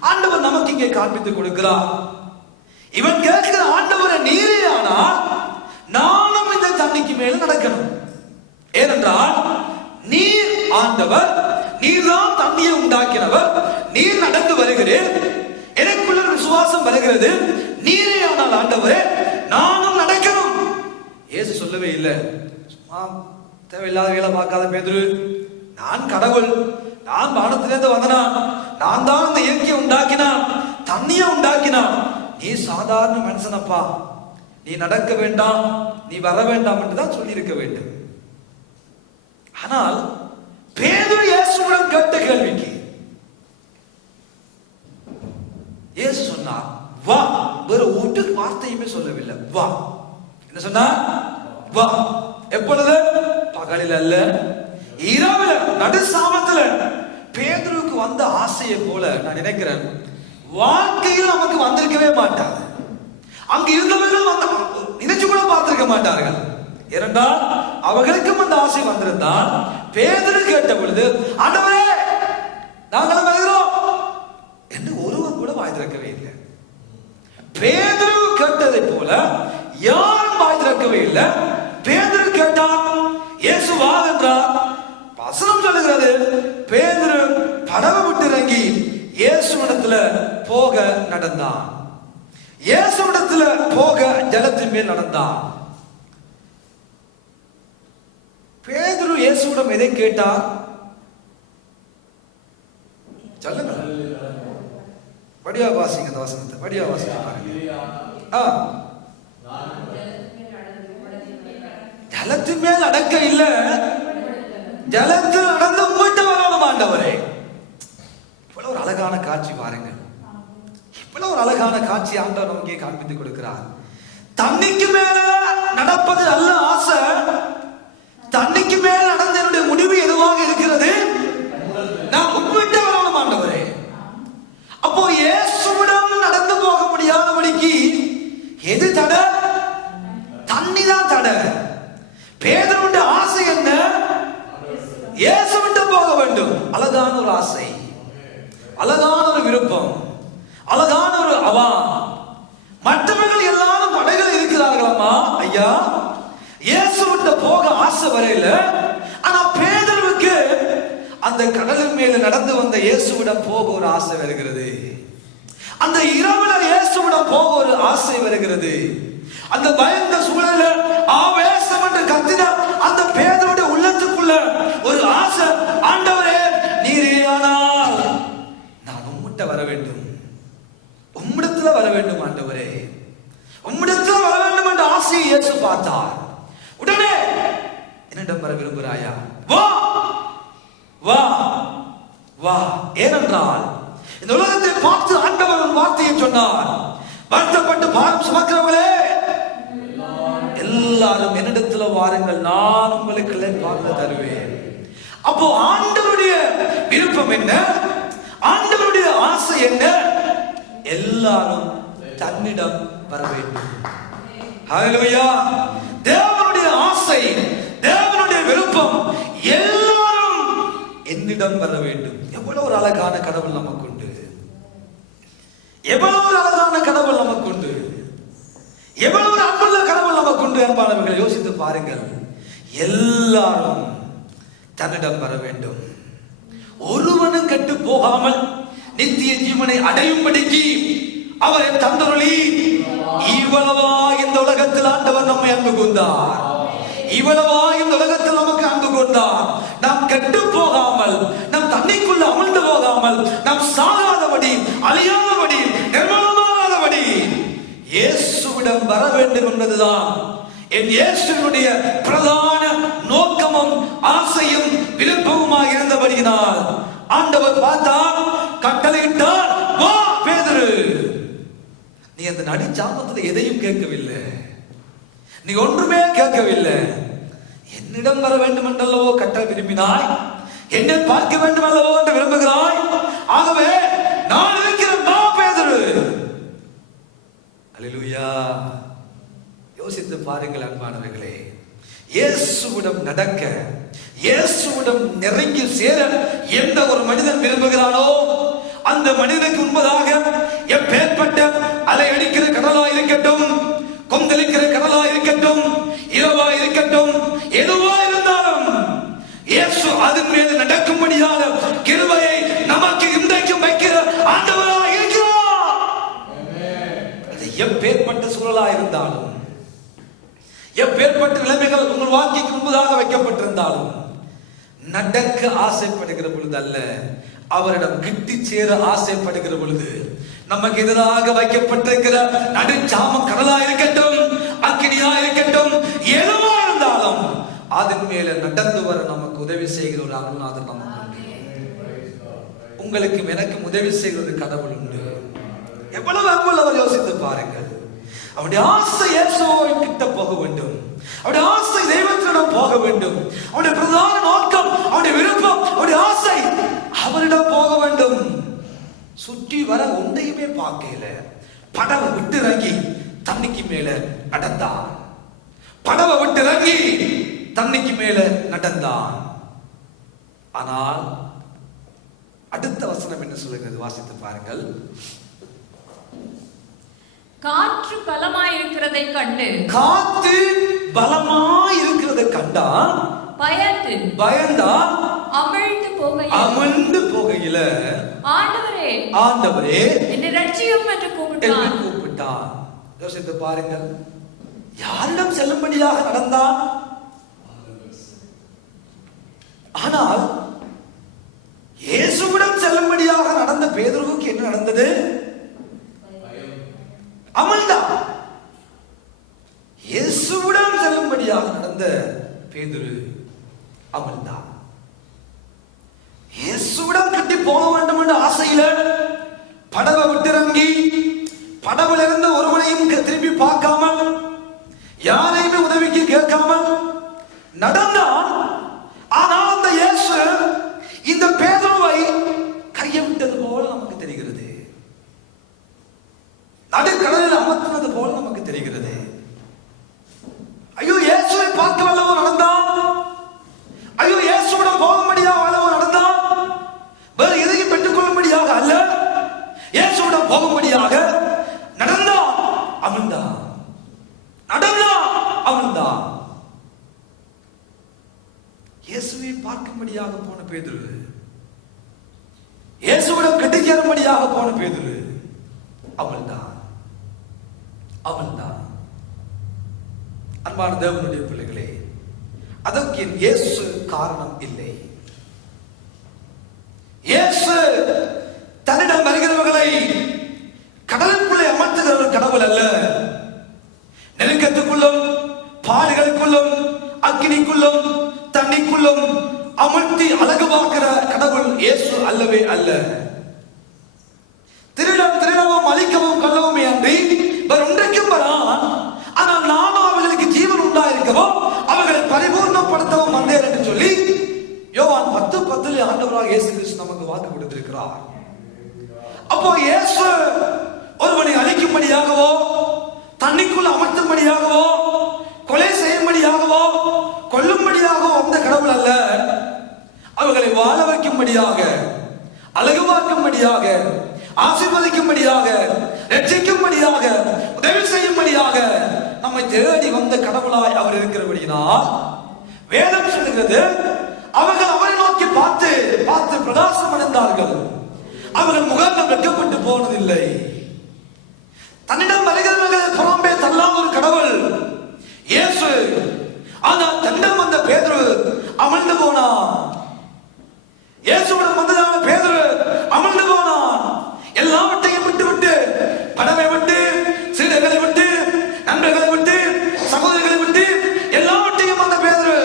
ஆண்டவர் நமக்கு இங்கே காண்பித்துக் கொடுக்கிறார். இவன் கேட்கிற ஆண்டவரை நீரே ஆனால் நானும் இந்த தண்ணிக்கு மேல நடக்கணும். ஏனென்றால் நீர் ஆண்டவர், நீர்தான் தண்ணியை உண்டாக்கினவர், நீர் நடந்து வருகிறேன், எனக்குள்ள விசுவாசம் வருகிறது, நீரே ஆனால் ஆண்டவரே நானும் நடக்கணும். இயேசு சொல்லவே இல்லை, தேவையில்லாத வேலை பார்க்காத பேதுரு, நான் கடவுள், நான் வானத்திலிருந்து வந்தனான், நான் தான் இந்த இயற்கையை உண்டாக்கினான், தண்ணியை உண்டாக்கினான், நீ சாதாரண மனுஷனப்பா, நீ நடக்க வேண்டாம், நீ வர வேண்டாம் என்று தான் சொல்லி இருக்க வேண்டும். ஆனால் பேதுரு இயேசுவிடம் கேட்ட கேள்விக்கு இயேசு சொன்னார் வா. வேற ஒரு வார்த்தையுமே சொல்லவில்லை, வா. என்ன சொன்னார்? வா. எப்பொழுது? பகலில் அல்ல, இரவுல, நடு சாமத்துல. பேதுருக்கு வந்த ஆசையை போல நான் நினைக்கிறேன் வாழ்க்கையில் நமக்கு வந்திருக்கவே மாட்டாது. அங்கு இருந்தவர்கள் நினைச்சு கூட பார்த்திருக்க மாட்டார்கள். ஏனென்றால் அவர்களுக்கும் அந்த ஆசை வந்திருந்தால் பேதுரு கேட்ட பொழுது ஆண்டவரே நாங்களும் வருகிறோம் என்று ஒருவர் கூட வாய் திறக்கவே இல்லை. பேதுரு கேட்டதை போல யாரும் வாய் திறக்கவே இல்லை. பேதுரு கேட்டான், இயேசு வா என்றார். வசனம் சொல்லுகிறது பேதுரு படவை விட்டு இறங்கி இயேசுவிடத்துல போக நடந்தான். இயேசுவிடத்துல போக ஜலத்தின் மேல் நடந்தான். பேதுரு இயேசுவிடம் எதை கேட்டார்? சொல்லுங்க, படியா வாசிங்க அந்த வசனத்தை, படியா வாசிங்க பாருங்க. ஜலத்தின் மேல் நடக்க இல்ல, ஜலத்தில் நடந்து உங்கள்கிட்ட வரணும் ஆண்டவரே. இவ்வளவு ஒரு அழகான காட்சி பாருங்க, இவ்வளவு ஒரு அழகான காட்சி ஆண்டவர் நமக்கு காண்பித்துக் கொடுக்கிறார். தண்ணிக்கு மேல நடப்பது அல்ல ஆசை, தண்ணிக்கு மேல நடந்த என்னுடைய முடிவு எதுவாக இருக்கிறது? நான் உங்கள்கிட்ட வரணும் ஆண்டவரே. அப்போ இயேசுவிடம் நடந்து போக முடியாதபடிக்கு எது தடை? தண்ணி தான் தடை. பேதுருவுடைய ஆசை என்ன? இயேசுவிடம் போக வேண்டும். அழகான ஒரு ஆசை, அழகான ஒரு விருப்பம், அழகான ஒரு அவா. மற்றவர்கள் எல்லாரும் படைகள் இருக்கிறார்களம்மா ஐயா, இயேசுவிட்ட போக ஆசை வரையில. ஆனா பேதுருவுக்கு அந்த கடலின் மேல நடந்து வந்த இயேசுவிடம் போக ஒரு ஆசை வருகிறது. அந்த இரவுல இயேசுவிடம் போக ஒரு ஆசை வருகிறது. அந்த பயந்த சூழல ஆவேசம் என்று கத்தின அந்த பேதுருவுடைய உள்ளத்துக்குள்ள ஒரு ஆசை, ஆண்டவரே நீரேயானால் நான் உம்மிட்ட வர வேண்டும், உம்மிடத்துல வர வேண்டும் ஆண்டவரே, உம்மிடத்துல வர வேண்டும் என்ற ஆசையை இயேசு பார்த்தார். உடனே என்னிடம் வர விரும்புகிறாயா? வா வா வா. ஏனென்றால் இந்த உலகத்தை பார்த்து ஆண்டவர் ஒரு வார்த்தையை சொன்னார், வருத்தப்பட்டு பாரம் சுமக்கிறவர்களே எல்லாரும் என்னிடத்துல வாருங்கள், நான் உங்களுக்கு இளைப்பாறுதல் தருவேன். அப்போ ஆண்டவருடைய விருப்பம் என்ன? ஆண்டவருடைய ஆசை என்ன? எல்லாரும் தன்னிடம் வர வேண்டும். ஹல்லேலூயா. தேவனுடைய ஆசை, தேவனுடைய விருப்பம் எல்லாரும் என்னிடம் வர வேண்டும். எவ்வளவு ஒரு அழகான கடவுள் நமக்கு உண்டு, எவ்வளவு ஒரு அழகான கடவுள் நமக்கு உண்டு, எவ்வளவு ஒரு அன்புள்ள கடவுள் நமக்கு உண்டு. அன்பானவர்கள் யோசித்து பாருங்கள், எல்லாரும் தன்னிடம் வர வேண்டும். ஒருவனும் கெட்டு போகாமல் நித்திய ஜீவனை அடையும்படிக்கு அவரை தந்தருளி இவ்வளவா இந்த உலகத்தில் ஆண்டவர் நம்மை அன்பு கூர்ந்தார், இவ்வளவா இந்த உலகத்தில் நமக்கு அன்பு கூர்ந்தார். நாம் கெட்டு போகாமல், நம் தண்ணிக்குள்ள அமிழ்ந்து போகாமல், நாம் சாகாதபடி, அழியாதபடி, நிர்மலமாகாதபடி இயேசுவிடம் வர வேண்டும் என்பதுதான் என் இயேசுவினுடைய பிரதான நோக்கமும் ஆசையும் விருப்பமுமாக இருந்தபடியினால் ஆண்டவர் பார்த்தார், கட்டளையிட்டார், வா பேதுரு. நீ அந்த நடிச்சாமத்தில் எதையும் கேட்கவில்லை, நீ ஒன்றுமே கேட்கவில்லை, என்ன என்னிடம் வர வேண்டும் என்றல்லவோ கட்ட விரும்பினாய், என்னை பார்க்க வேண்டும் அல்லவோ என்று விரும்புகிறாய். ஆகவே நான் இருக்கிறேன், நான் பேதுரு. அல்லேலூயா. யோசித்து பாருங்கள் அன்பானவர்களே, இயேசுவிடம் நடக்க, இயேசுவிடம் நெருங்கி சேர எந்த ஒரு மனிதன் விரும்புகிறானோ அந்த மனிதனுக்கு முன்பதாக எப்பேற்பட்ட அலை அடிக்கிற கடலா இருக்கட்டும், கொந்தளிக்கிற கடலா இருக்கட்டும், இரவா இருக்கட்டும், எதுவா இருந்தாலும் இயேசு அதன் மீது நடக்கும்படியாக கிருபையை நமக்கு இன்றைக்கும் வைக்கிற ஆண்டவராக இருக்கிறார். அது எப்பேற்பட்ட சூழலா இருந்தாலும், எப்பேற்பட்ட நிலைமைகள் உங்கள் வாழ்க்கைக்கு முன்பதாக வைக்கப்பட்டிருந்தாலும், நடக்க ஆசைப்படுகிற பொழுது அல்ல, அவரிடம் கிட்டி சேர ஆசைப்படுகிற பொழுது, நமக்கு எதிராக வைக்கப்பட்டிருக்கிற நடுச்சாம கடலா இருக்கட்டும், அக்கினியா இருக்கட்டும், எதுவா இருந்தாலும் அதன் மேல நடந்து வர நமக்கு உதவி செய்கிற ஒரு அருள்நாதர் நமக்கு உண்டு. உங்களுக்கும் எனக்கும் உதவி செய்கிற ஒரு கடவுள் உண்டு. எவ்வளவு அன்புள்ளவர் யோசித்து பாருங்கள். அவருடைய ஆசை இயேசுவை கிட்ட போக வேண்டும், அவருடைய ஆசை தெய்வத்திடம் போக வேண்டும், அவருடைய பிரதான நோக்கம், அவருடைய விருப்பம், அவருடைய ஆசை அவரிடம் போக வேண்டும். சுற்றி வர ஒன்றையுமே பார்க்கல. படவை விட்டு இறங்கி தண்ணிக்கு மேல நடந்தான். படவை விட்டு இறங்கி தண்ணிக்கு மேல நடந்தான். ஆனால் அடுத்த வசனம் என்ன சொல்லுகிறது, வாசித்து பாருங்கள். காற்று பலமாயிருக்கிறதை கண்டு, காற்று பலமாயிருக்கிறதை கண்டான், பயந்தான், அமிழ்ந்து போகையில ஆண்டவரே, ஆண்டவரே என்னை ரட்சியும் என்று கூப்பிட்டான். யோசித்து பாருங்கள், யாரிடம் செல்லும்படியாக நடந்தான்? ஆனால் இயேசுவிடம் செல்லும்படியாக நடந்த பேதுருவுக்கு என்ன நடந்தது? அமிழ்ந்தான். இயேசுவிடம் செல்லும்படியாக நடந்த பேதுரு அமிழ்ந்தான். இயேசுவிடம் கிட்டி போக வேண்டும் என்ற ஆசையில படவை விட்டிறங்கி, படவில் இருந்த ஒருவனையும் திரும்பி பார்க்காமல், யாரையுமே உதவிக்கு கேட்காமல் நடந்தான். ஆனால் அந்த இயேசு இந்த பேதுருவை கையை விட்டது போல நமக்கு தெரிகிறது, நடுக்கடலில் அமர்த்தினது போல நமக்கு தெரிகிறது. ஐயோ, இயேசுவை பார்க்க வல்லவோ நடந்தான், ஐயோ இயேசுவிடம் போகும்படியாக வல்லவோ நடந்தான், வேறு எதையும் பெற்றுக்கொள்ளும்படியாக அல்ல, இயேசுவிடம் போகும்படியாக நடந்தான், அமிழ்ந்தான், நடந்தான், அமிழ்ந்தான். இயேசுவை பார்க்கும்படியாக போன பேதுரு, இயேசுவிடம் கட்டிக்கேறும்படியாக போன பேதுரு அமிழ்ந்தான், அமிழ்ந்தான். அன்பான தேவனுடைய பிள்ளைகளே, அதற்கு இயேசு காரணம் இல்லை. இயேசு தன்னிடம் வருகிறவர்களை கடலுக்குள்ளே அமர்த்துகிற ஒரு கடவுள் அல்ல. நெருக்கத்துக்குள்ளும், பாடுகளுக்குள்ளும், அக்கினிக்குள்ளும், தண்ணிக்குள்ளும் அமர்த்தி அழகு பார்க்கிற கடவுள் இயேசு அல்லவே அல்ல. திருடவும் அழிக்கவும் கொல்லவுமே அன்றி வேறு ஒன்றைக்கும் வரான். ஆனால் நானும் அவர்களுக்கு ஜீவன் உண்டாயிருக்கவோ அவர்களை பரிபூர்ணப்படுத்தவும் வந்தேன் என்று சொல்லி யோவான் 10:10 ஆண்டவராக இயேசு கிறிஸ்து நமக்கு வாக்கு கொடுத்திருக்கிறார். அப்போ இயேசு ஒருவனை அழிக்கும்படியாகவோ, தண்ணிக்குள் அமர்த்தும்படியாகவோ, கொலை செய்யும்படியாகவோ, கொல்லும்படியாகவோ வந்த கடவுள் அல்ல. அவர்களை வாழ வைக்கும்படியாக, அழகு பார்க்கும்படியாக, ஆசீர்வதிக்கும்படியாக, ரட்சிக்கும்படியாக, உதவி செய்யும்படியாக நம்மை தேடி வந்த கடவுளாய் அவர் இருக்கிறபடியினால் வேதம் சொல்லுகிறது, அவர்கள் அவரை நோக்கி பார்த்து பார்த்து பிரகாசம் அடைந்தார்கள். அவர்கள் முகங்கள் வெட்கப்பட்டு போனதில்லை. தன்னிடம் வருகிறவர்கள் புறம்பே தள்ளாத ஒரு கடவுள் இயேசு. ஆனால் தன்னிடம் வந்த பேதுரு அமிழ்ந்து போனான். இயேசுவிடம் வந்ததான பேதுரு அமிழ்ந்து போனான். எல்லாவற்றையும் விட்டு படவை விட்டு, சீடர்களை விட்டு, நண்பர்களை விட்டு, சகோதரிகளை விட்டு எல்லாவற்றையும் வந்த பேதுரு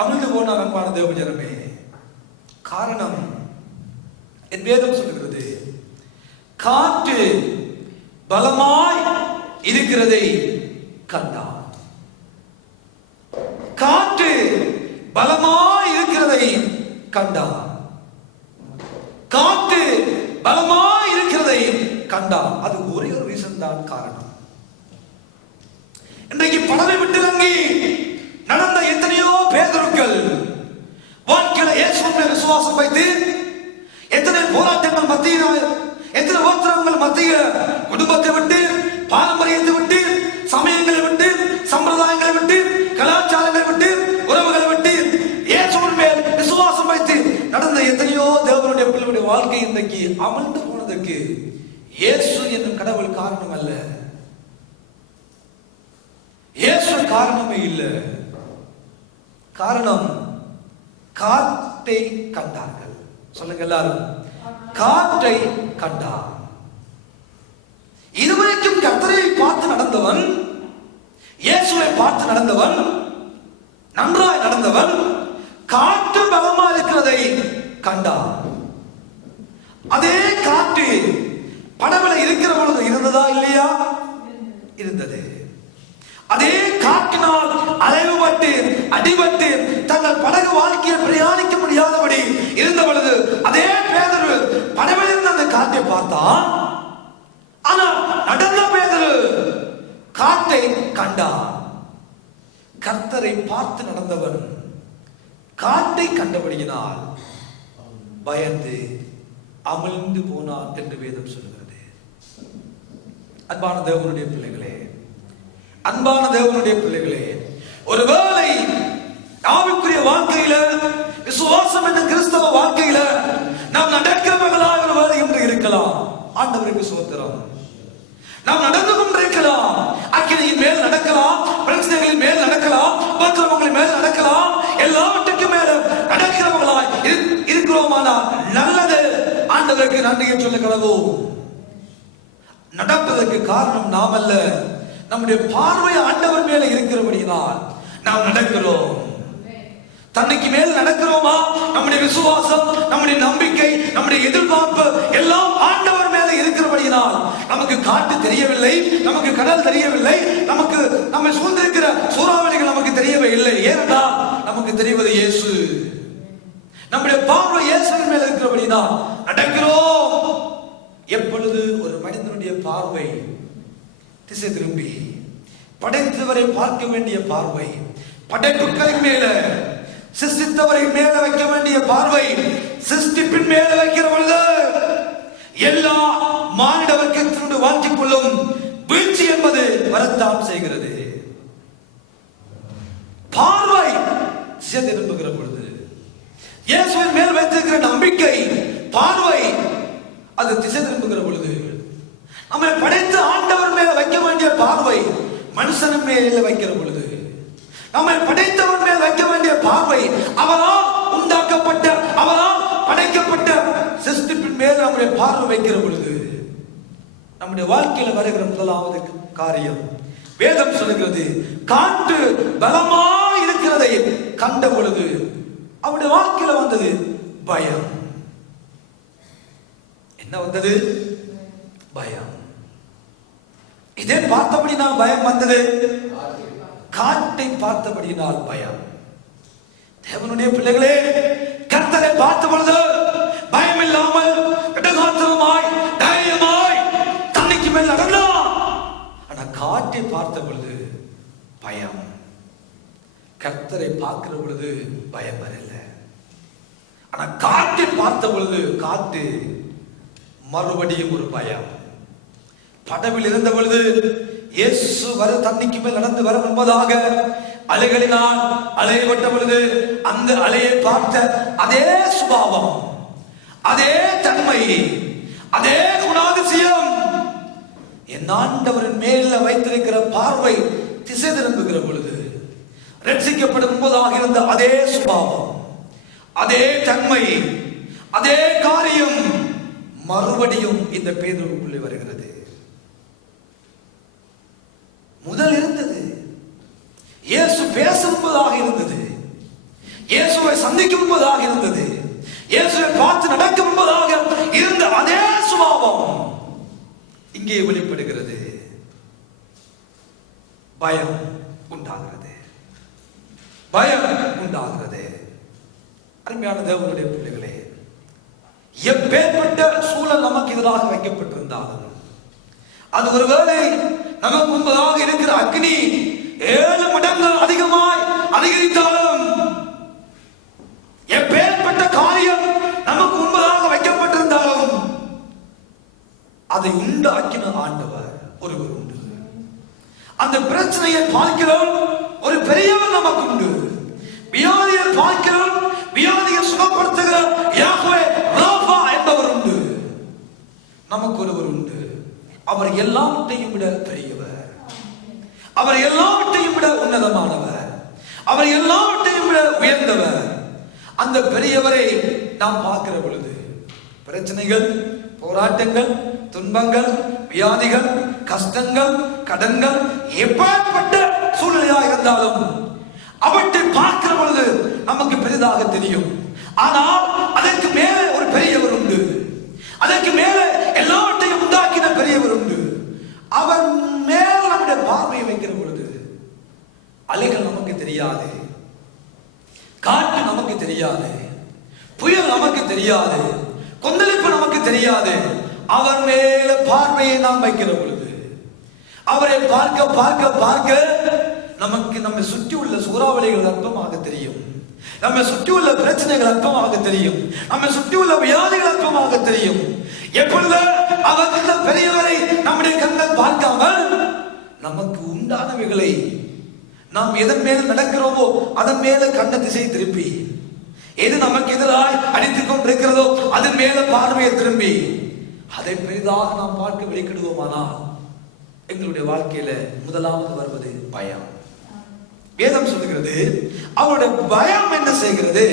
அமிழ்ந்து போனான். அன்பான தேவ ஜனமே, காரணம் என் வேதம் சொல்லுகிறது, காற்று பலமாய் இருக்கிறதை கண்டான். பலமாய் இருக்கிறதை கண்டான். காற்று பலமாய் இருக்கிறதை கண்டான். அது ஒரே ஒரு ரீசன் தான் காரணம். இன்றைக்கு படவை விட்டு இறங்கி நடந்த எத்தனையோ பேதருக்கள் வாழ்க்கையில இயேசுவின் மேல் விசுவாசம் வைத்து எத்தனை போராட்டங்கள் மத்தியில், எத்தனை உபத்திரவங்கள் மத்தியில் குடும்பத்தை விட்டு, பாரம்பரியத்தை விட்டு, சமயங்களை விட்டு, சம்பிரதாயங்களை விட்டு, கலாச்சாரங்களை விட்டு, உறவுகளை விட்டு இயேசுவின் மேல் விசுவாசம் வைத்து நடந்த எத்தனையோ தேவனுடைய பிள்ளைகளுடைய வாழ்க்கை இன்றைக்கு அமர்ந்து போனதற்கு இயேசு என்னும் கடவுள் காரணம் அல்ல. இயேசு காரணமே இல்லை. காரணம் காற்றை கண்டார்கள். சொல்லுங்க எல்லாரும், காற்றை கண்டார். இதுவரைக்கும் கர்த்தரை பார்த்து நடந்தவன், இயேசுவை பார்த்து நடந்தவன், நன்றாய் நடந்தவன், காற்று பலமா இருக்கிறதை கண்டான். அதே காற்று படவில் இருக்கிற பொழுது இருந்ததா இல்லையா? இருந்தது. அதே காற்றினால் அலைவுபட்டு அடிபட்டு தங்கள் படகு வாழ்க்கையை பிரயாணிக்க முடியாதபடி இருந்த பொழுது அதே பேதுரு படவில் இருந்து அந்த காற்றை பார்த்தான். ஆனால் நடந்த பேதுரு காற்றை கண்டான். கர்த்தரை பார்த்து நடந்தவன் காற்றை கண்டபடியினால் பயந்து அமிழ்ந்து போனான் என்று வேதம் சொல்கிறது. அன்பான தேவனுடைய பிள்ளைகளே, அன்பான தேவனுடைய பிள்ளைகளே, ஒருவேளை ஆவிக்குரிய வாழ்க்கையில, விசுவாசம் என்ற கிறிஸ்தவ வாழ்க்கையில நாம் நடக்கிறவர்களாக ஒருவேளை என்று இருக்கலாம். ஆண்டவருக்கு ஸ்தோத்திரம். நாம் நடந்து கொண்டிருக்கலாம். அக்கினியின் மேல் நடக்கலாம், பிரச்சனைகளின் மேல் நடக்கலாம், உபத்திரவங்களின் மேல் நடக்கலாம், எல்லாவற்றுக்கும் மேல நடக்கிறவர்களாய் இருக்கிறோமானால் நல்லது. ஆண்டவருக்கு நன்றியை சொல்ல கடவோம். நடப்பதற்கு காரணம் நாம் அல்ல, நம்முடைய பார்வை ஆண்டவர் மேல இருக்கிறபடியினால் நாம் நடக்கிறோம். தன்னைக்கு மேல் நடக்கிறோமா? நம்முடைய விசுவாசம், நம்முடைய நம்பிக்கை, நம்முடைய எதிர்பார்ப்பு எல்லாம் ஆண்டவர் மேல இருக்கிறபடியினால் நமக்கு காட்டு தெரியவில்லை, நமக்கு கடல் தெரியவில்லை, நமக்கு நம்மை சூழ்ந்திருக்கிற சூறாவளிகள் நமக்கு தெரியவே இல்லை. ஏனென்றால் நமக்கு தெரிவது இயேசு. நம்முடைய பார்வை இயேசுவின் மேல இருக்கிறபடினால் நடக்கிறோம். எப்பொழுது ஒரு மனிதனுடைய பார்வை திசை திரும்பி படைத்தவரை பார்க்க வேண்டிய பார்வை, படைப்புகளின் மேல, சிருஷ்டித்தவரை மேல வைக்க வேண்டிய பார்வை சிருஷ்டிப்பின் மேல வைக்கிற பொழுது எல்லா மானிட வர்க்கத்தினுடைய வாழ்க்கைக்குள்ளும் வீழ்ச்சி என்பது வரத்தான் செய்கிறது. பார்வை திசை திரும்புகிற பொழுது இயேசுவின் மேல் வைத்திருக்கிற நம்பிக்கை, பார்வை அது திசை திரும்புகிற பொழுது நம்மை படைத்து ஆண்டவர் மேல வைக்க வேண்டிய பார்வை மனுஷன் மேல வைக்கிற பொழுது, நம்மை படைத்தவர் மேல் வைக்க வேண்டிய பார்வை அவரால் உண்டாக்கப்பட்ட, அவரால் படைக்கப்பட்ட சிருஷ்டிப்பின் மேல் நம்முடைய பார்வை வைக்கிற பொழுது நம்முடைய வாழ்க்கையில வருகிற முதலாவது காரியம் வேதம் சொல்லுகிறது, காற்று பலமா இருக்கிறதை கண்ட பொழுது அவருடைய வாழ்க்கையில வந்தது பயம். என்ன வந்தது? பயம். இதை பார்த்தபடினால் பயம் வந்தது. காற்றை பார்த்தபடினால் பயம். தேவனுடைய பிள்ளைகளே, கர்த்தரை பார்த்த பொழுது பயம் இல்லாமல் இடகாத்திரமாய் தைரியமாய் தன்னைக்கு மேல் நடந்தான். ஆனா காற்றை பார்த்த பொழுது பயம். கர்த்தரை பார்க்கிற பொழுது பயம் வரல. ஆனா காற்றை பார்த்த பொழுது காற்று மறுபடியும் ஒரு பயம். படவில் இருந்த பொழுது இயேசு வர தண்ணிக்கு மேல் நடந்து வர முன்பதாக அலைகளினால் அலையப்பட்ட பொழுது அந்த அலையை பார்த்த அதே சுபாவம், அதே தன்மை, அதே குணாதிசயம் என் ஆண்டவரின் மேல வைத்திருக்கிற பார்வை திசை திரும்புகிற பொழுது ரட்சிக்கப்படும் முன்பதாக இருந்த அதே சுபாவம், அதே தன்மை, அதே காரியம் மறுபடியும் இந்த பேதுருவுக்குள்ளே வருகிறது. முதல் இருந்தது, இயேசு பேசும்பதாக இருந்தது, இயேசுவை சந்திக்கும்பதாக இருந்தது, இயேசுவை பார்த்து நடக்கும்பதாக இருந்த அதே சுபாவம் இங்கே வெளிப்படுகிறது. பயம் உண்டாகிறது, பயம் உண்டாகிறது. அருமையான தேவனுடைய பிள்ளைகளே, எப்பேற்பட்ட சூழல் நமக்கு எதிராக வைக்கப்பட்டிருந்தாலும், அது ஒருவேளை நமக்கு முன்பதாக இருக்கிற அக்னி 7 மடங்கு அதிகமாய் அதிகரித்தாலும், எப்பேற்பட்ட காரியம் நமக்கு முன்பதாக வைக்கப்பட்டிருந்தாலும், அதை உண்டாக்கின ஆண்டவர் ஒருவர் உண்டு. அந்த பிரச்சனையை பார்க்கிறோம், ஒரு பெரியவர் நமக்கு உண்டு. வியாதியை பார்க்கிறோம், வியாதியை சுகப்படுத்துகிற யாஹ்வே ராஃபா என்பவர் உண்டு. நமக்கு ஒருவர் உண்டு. அவர் எல்லாவற்றையும் விட பெரியவர், அவர் எல்லாவற்றையும் விட உன்னதமானவர், அவர் எல்லாவற்றையும் விட உயர்ந்தவர். அந்த பெரியவரை நாம் பார்க்கிற பொழுது பிரச்சனைகள், போராட்டங்கள், துன்பங்கள், வியாதிகள், கஷ்டங்கள், கடன்கள், எப்பேற்பட்ட சூழ்நிலையா இருந்தாலும் அவற்றை பார்க்கிற பொழுது நமக்கு பெரிதாக தெரியும். ஆனால் அதற்கு மேலே ஒரு பெரியவர் உண்டு. அதற்கு மேலே எல்லாவற்றையும் உண்டாக்கின பெரியவர் உண்டு. அவர் மேல் நம்முடைய பார்வையை வைக்கிற பொழுது அலைகள் நமக்கு தெரியாது, காற்று நமக்கு தெரியாது, புயல் நமக்கு தெரியாது, கொந்தளிப்பு நமக்கு தெரியாது. அவர் மேல பார்வையை நாம் வைக்கிற பொழுது, அவரை பார்க்க பார்க்க பார்க்க நமக்கு நம்மை சுற்றி உள்ள சூறாவளிகள் அற்பமாக தெரியும், நம்மை சுற்றி உள்ள பிரச்சனைகள் அற்பமாக தெரியும், நம்மை சுற்றி உள்ள வியாதிகள் அற்பமாக தெரியும். எப்பொழுது அவர் இந்த பெரியவரை நம்முடைய கண்கள் பார்க்காமல் நமக்கு உண்டானவைகளை நாம் எதன் மேல நடக்கிறோமோ அதன் மேல கண்ண திசை திருப்பி, எது நமக்கு எதிராய் அடித்துக் கொண்டிருக்கிறதோ அதன் மேல பார்வையை திரும்பி அதை பெரிதாக நாம் பார்க்க வெளிக்கிடுவோமானால் எங்களுடைய வாழ்க்கையில முதலாவது வருவது பயம். வேதம் சொல்லுகிறது அவனுடைய பயம் என்ன செய்கிறது?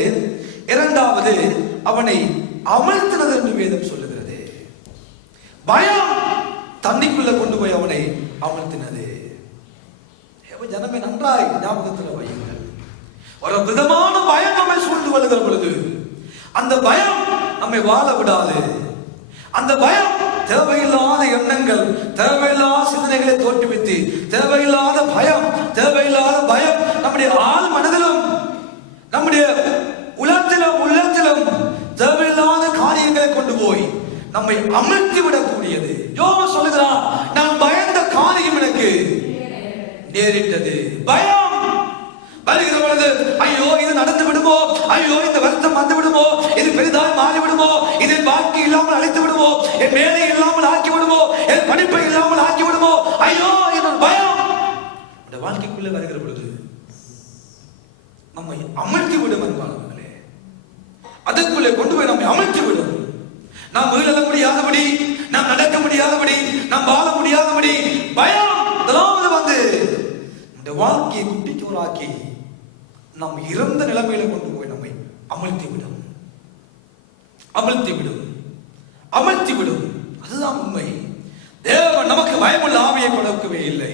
இரண்டாவது அவனை அமிழ்த்தினது என்று வேதம் சொல்லுகிறது. பயம் தண்ணிக்குள்ள கொண்டு போய் அவனை அமிழ்த்தினது. ஜனமே நன்றாய் ஞாபகத்தில் வையுங்கள். ஒரு விதமான பயம் நம்மை சூழ்ந்து கொள்கிற பொழுது அந்த பயம் நம்மை வாழ விடாது. அந்த பயம் தேவையில்லாத எண்ணங்கள், தேவையில்லாத சிந்தனைகளை தோற்றுவித்து, தேவையில்லாத பயம் நம்முடைய ஆள் மனதிலும் நம்முடைய உள்ளத்திலும் தேவையில்லாத காரியங்களை கொண்டு போய் நம்மை அமிழ்த்தி விடக்கூடியது. யோபு சொல்லுகிறான், நான் பயந்த காரியம் எனக்கு நேரிட்டது. பயம் வருகிற பொழுது ஐயோ இது நடந்து விடுமோ, ஐயோ இந்த வருத்தம் வந்து விடுமோ, இது பெரிதாய் மாறி விடுமோ, இதன் வாழ்க்கை இல்லாமல் அழைத்து விடுமோ, என் வேலை இல்லாமல் ஆக்கி விடுமோ, என் படிப்பை இல்லாமல் ஆக்கி விடுமோ, ஐயோ என் பயம் இந்த வாழ்க்கைக்குள்ளே வருகிற பொழுது நம்மை அமிழ்த்தி விடும் என்பார்களே. அதற்குள்ளே கொண்டு போய் நம்மை அமிழ்த்தி விடும். நாம் மீள முடியாதபடி, நாம் நடக்க முடியாதபடி, நாம் வாழ முடியாதபடி பயம் முதலாவது வந்து இந்த வாழ்க்கையை குட்டிச்சோறாக்கி நாம் இறந்த நிலைமையில கொண்டு போய் நம்மை அமிழ்த்தி விடும். அதுதான் உண்மை. தேவன் நமக்கு பயமுள்ள ஆவியை கொடுக்கவே இல்லை.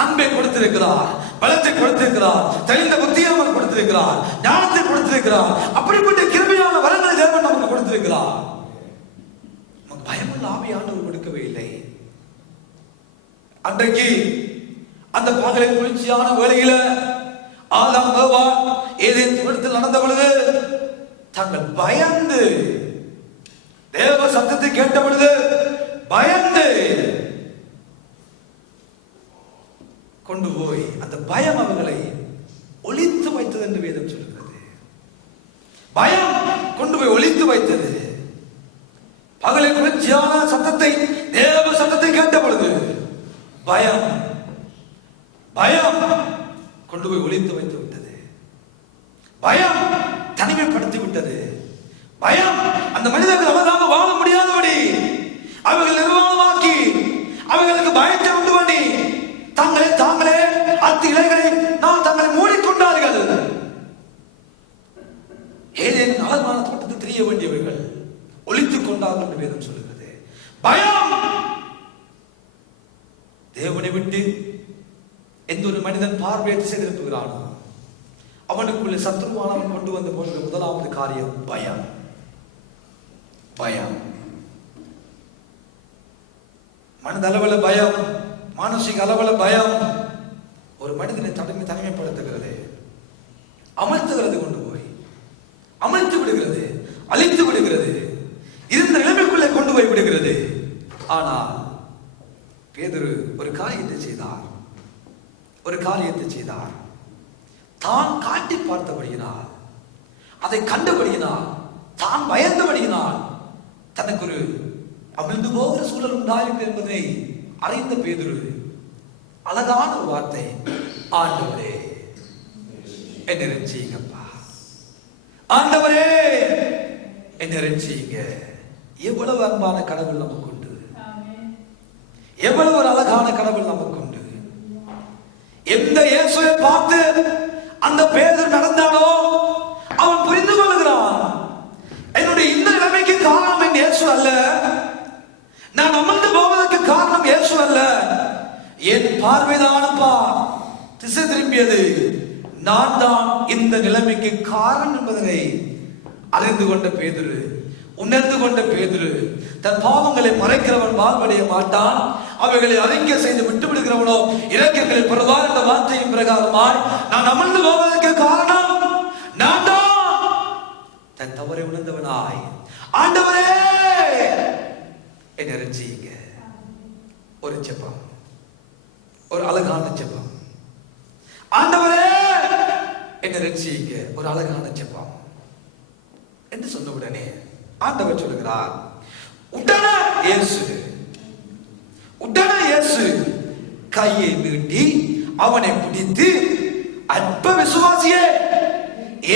அன்பை கொடுத்திருக்கிறார், பலத்தை கொடுத்திருக்கிறார், தெளிந்த புத்தியை நமக்கு கொடுத்திருக்கிறார், ஞானத்தை கொடுத்திருக்கிறார். அப்படிப்பட்ட கிருபையான வரங்களை தேவன் நமக்கு கொடுத்திருக்கிறார். நமக்கு பயமுள்ள ஆவியை ஆண்டவர் கொடுக்கவே இல்லை. அன்றைக்கு அந்த பகலை குளிர்ச்சியான வேளையில ஆதாம் ஏவாள் ஏதேன் தோட்டத்தில் நடந்த பொழுது தாங்கள் பயந்து, தேவ சத்தத்தை கேட்ட பொழுது பயந்து கொண்டு போய் அந்த பயம் அவர்களை ஒளித்து வைத்தது என்று வேதம் சொல்கிறது. பயம் கொண்டு போய் ஒளித்து வைத்தது. பகலை குளிர்ச்சியான சத்தத்தை, தேவ சத்தத்தை கேட்ட பொழுது பயம் கொண்டு போய் ஒளித்து வைத்து விட்டது. பயம் தனிமைப்படுத்தி விட்டது. பயம் அந்த மனிதர்கள் அவதாக வாழ முடியாதபடி அவர்கள் நிர்வாணமாக்கி, அவர்களுக்கு பயத்தை உண்டு பண்ணி தாங்களே அத்தி இலைகளை தங்களை மூடிக்கொண்டார்கள். ஏதேனும் அழகான தோட்டத்தில் தெரிய வேண்டியவர்கள் ஒளித்துக் கொண்டார்கள் என்று வேதம் சொல்லுகிறது. பயம் தேவனை விட்டு எந்த ஒரு மனிதன் பார்வையை திசை திருப்புகிறானோ அவனுக்குள்ளே சத்துருவானவன் கொண்டு வந்து போன்ற முதலாவது காரியம் பயம். மனதளவுல பயம், மானசீக அளவுல பயம் ஒரு மனிதனை தனிமைப்படுத்துகிறது. அமர்த்துகிறது, கொண்டு போய் அமர்த்து விடுகிறது, அழித்து விடுகிறது, இருந்த நிலைமைக்குள்ளே கொண்டு போய் விடுகிறது. ஆனால் பேதுரு ஒரு காரியத்தை செய்தார். தான் காட்டி பார்த்தபடியினால், அதை கண்டபடியினால், தான் பயந்தபடியினால் தனக்கு ஒரு அமிழ்ந்து போகிற சூழல் உண்டாயிருக்கு என்பதை அறிந்த பேதுரு அழகான ஒரு வார்த்தை, ஆண்டவரே என்னை ரட்சியுங்கப்பா, ஆண்டவரே என்னை ரட்சியுங்க. எவ்வளவு அன்பான கடவுள் நமக்கு உண்டு, எவ்வளவு ஒரு அழகான கடவுள் நமக்கு உண்டு. எந்த இயேசுவை பார்த்து அந்த பேதுரு நடந்தானோ அவன் புரிந்து கொள்கிறான், என்னுடைய இந்த நிலைமைக்கு காரணம் என் இயேசு அல்ல, நான் அமர்ந்து போவதற்கு காரணம் இயேசு அல்ல, என் பார்வைதானப்பா திசை திரும்பியது, நான் தான் இந்த நிலைமைக்கு காரணம் என்பதனை அறிந்து கொண்ட பேதுரு, உணர்ந்து கொண்ட பேதுரு, தன் பாவங்களை மறைக்கிறவன் வாழ்வடைய மாட்டான், அவைகளை அறிக்கை செய்து விட்டு விடுகிறவனோ இரக்கங்களை பெறுவார் என்ற வார்த்தையின் பிரகாரமாய் நான் அமர்ந்து போவதற்கு காரணம் நான் தான். தன் தவறை உணர்ந்தவனாய், ஆண்டவரே என்னை ரட்சியுங்க. ஒரு ஜெபம், ஒரு அழகான ஜெபம், ஆண்டவரே என்னை ரட்சியுங்க, ஒரு அழகான ஜெபம் என்று சொன்ன உடனே ஆண்டவர் சொல்லுகிறார், உடனே இயேசு கையை நீட்டி அவனை பிடித்து, அற்ப விசுவாசியே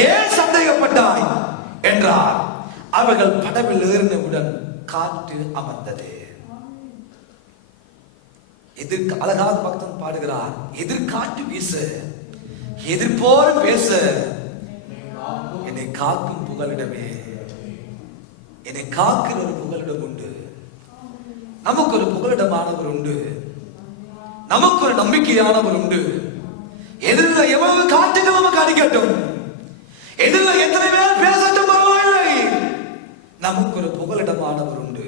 ஏன் சந்தேகப்பட்டாய் என்றார். அவர்கள் படவில் ஏறினவுடன் காற்று அமர்ந்தது. அழகாக பக்தன் பாடுகிறார், எதிர்காற்று வீச, எதிர்போல பேச, என்னை காக்கும் புகலிடமே, என்னை காக்கிற ஒரு புகலிடம் உண்டு. நமக்கு ஒரு புகலிடமானவர் உண்டு, நமக்கு ஒரு நம்பிக்கையானவர் உண்டு. எதிரில் எவ்வளவு காற்றுகள் நமக்கு அடிக்கட்டும், எதிரில் எத்தனை பேர் பேசட்டும் பரவாயில்லை, நமக்கு ஒரு புகலிடமானவர் உண்டு.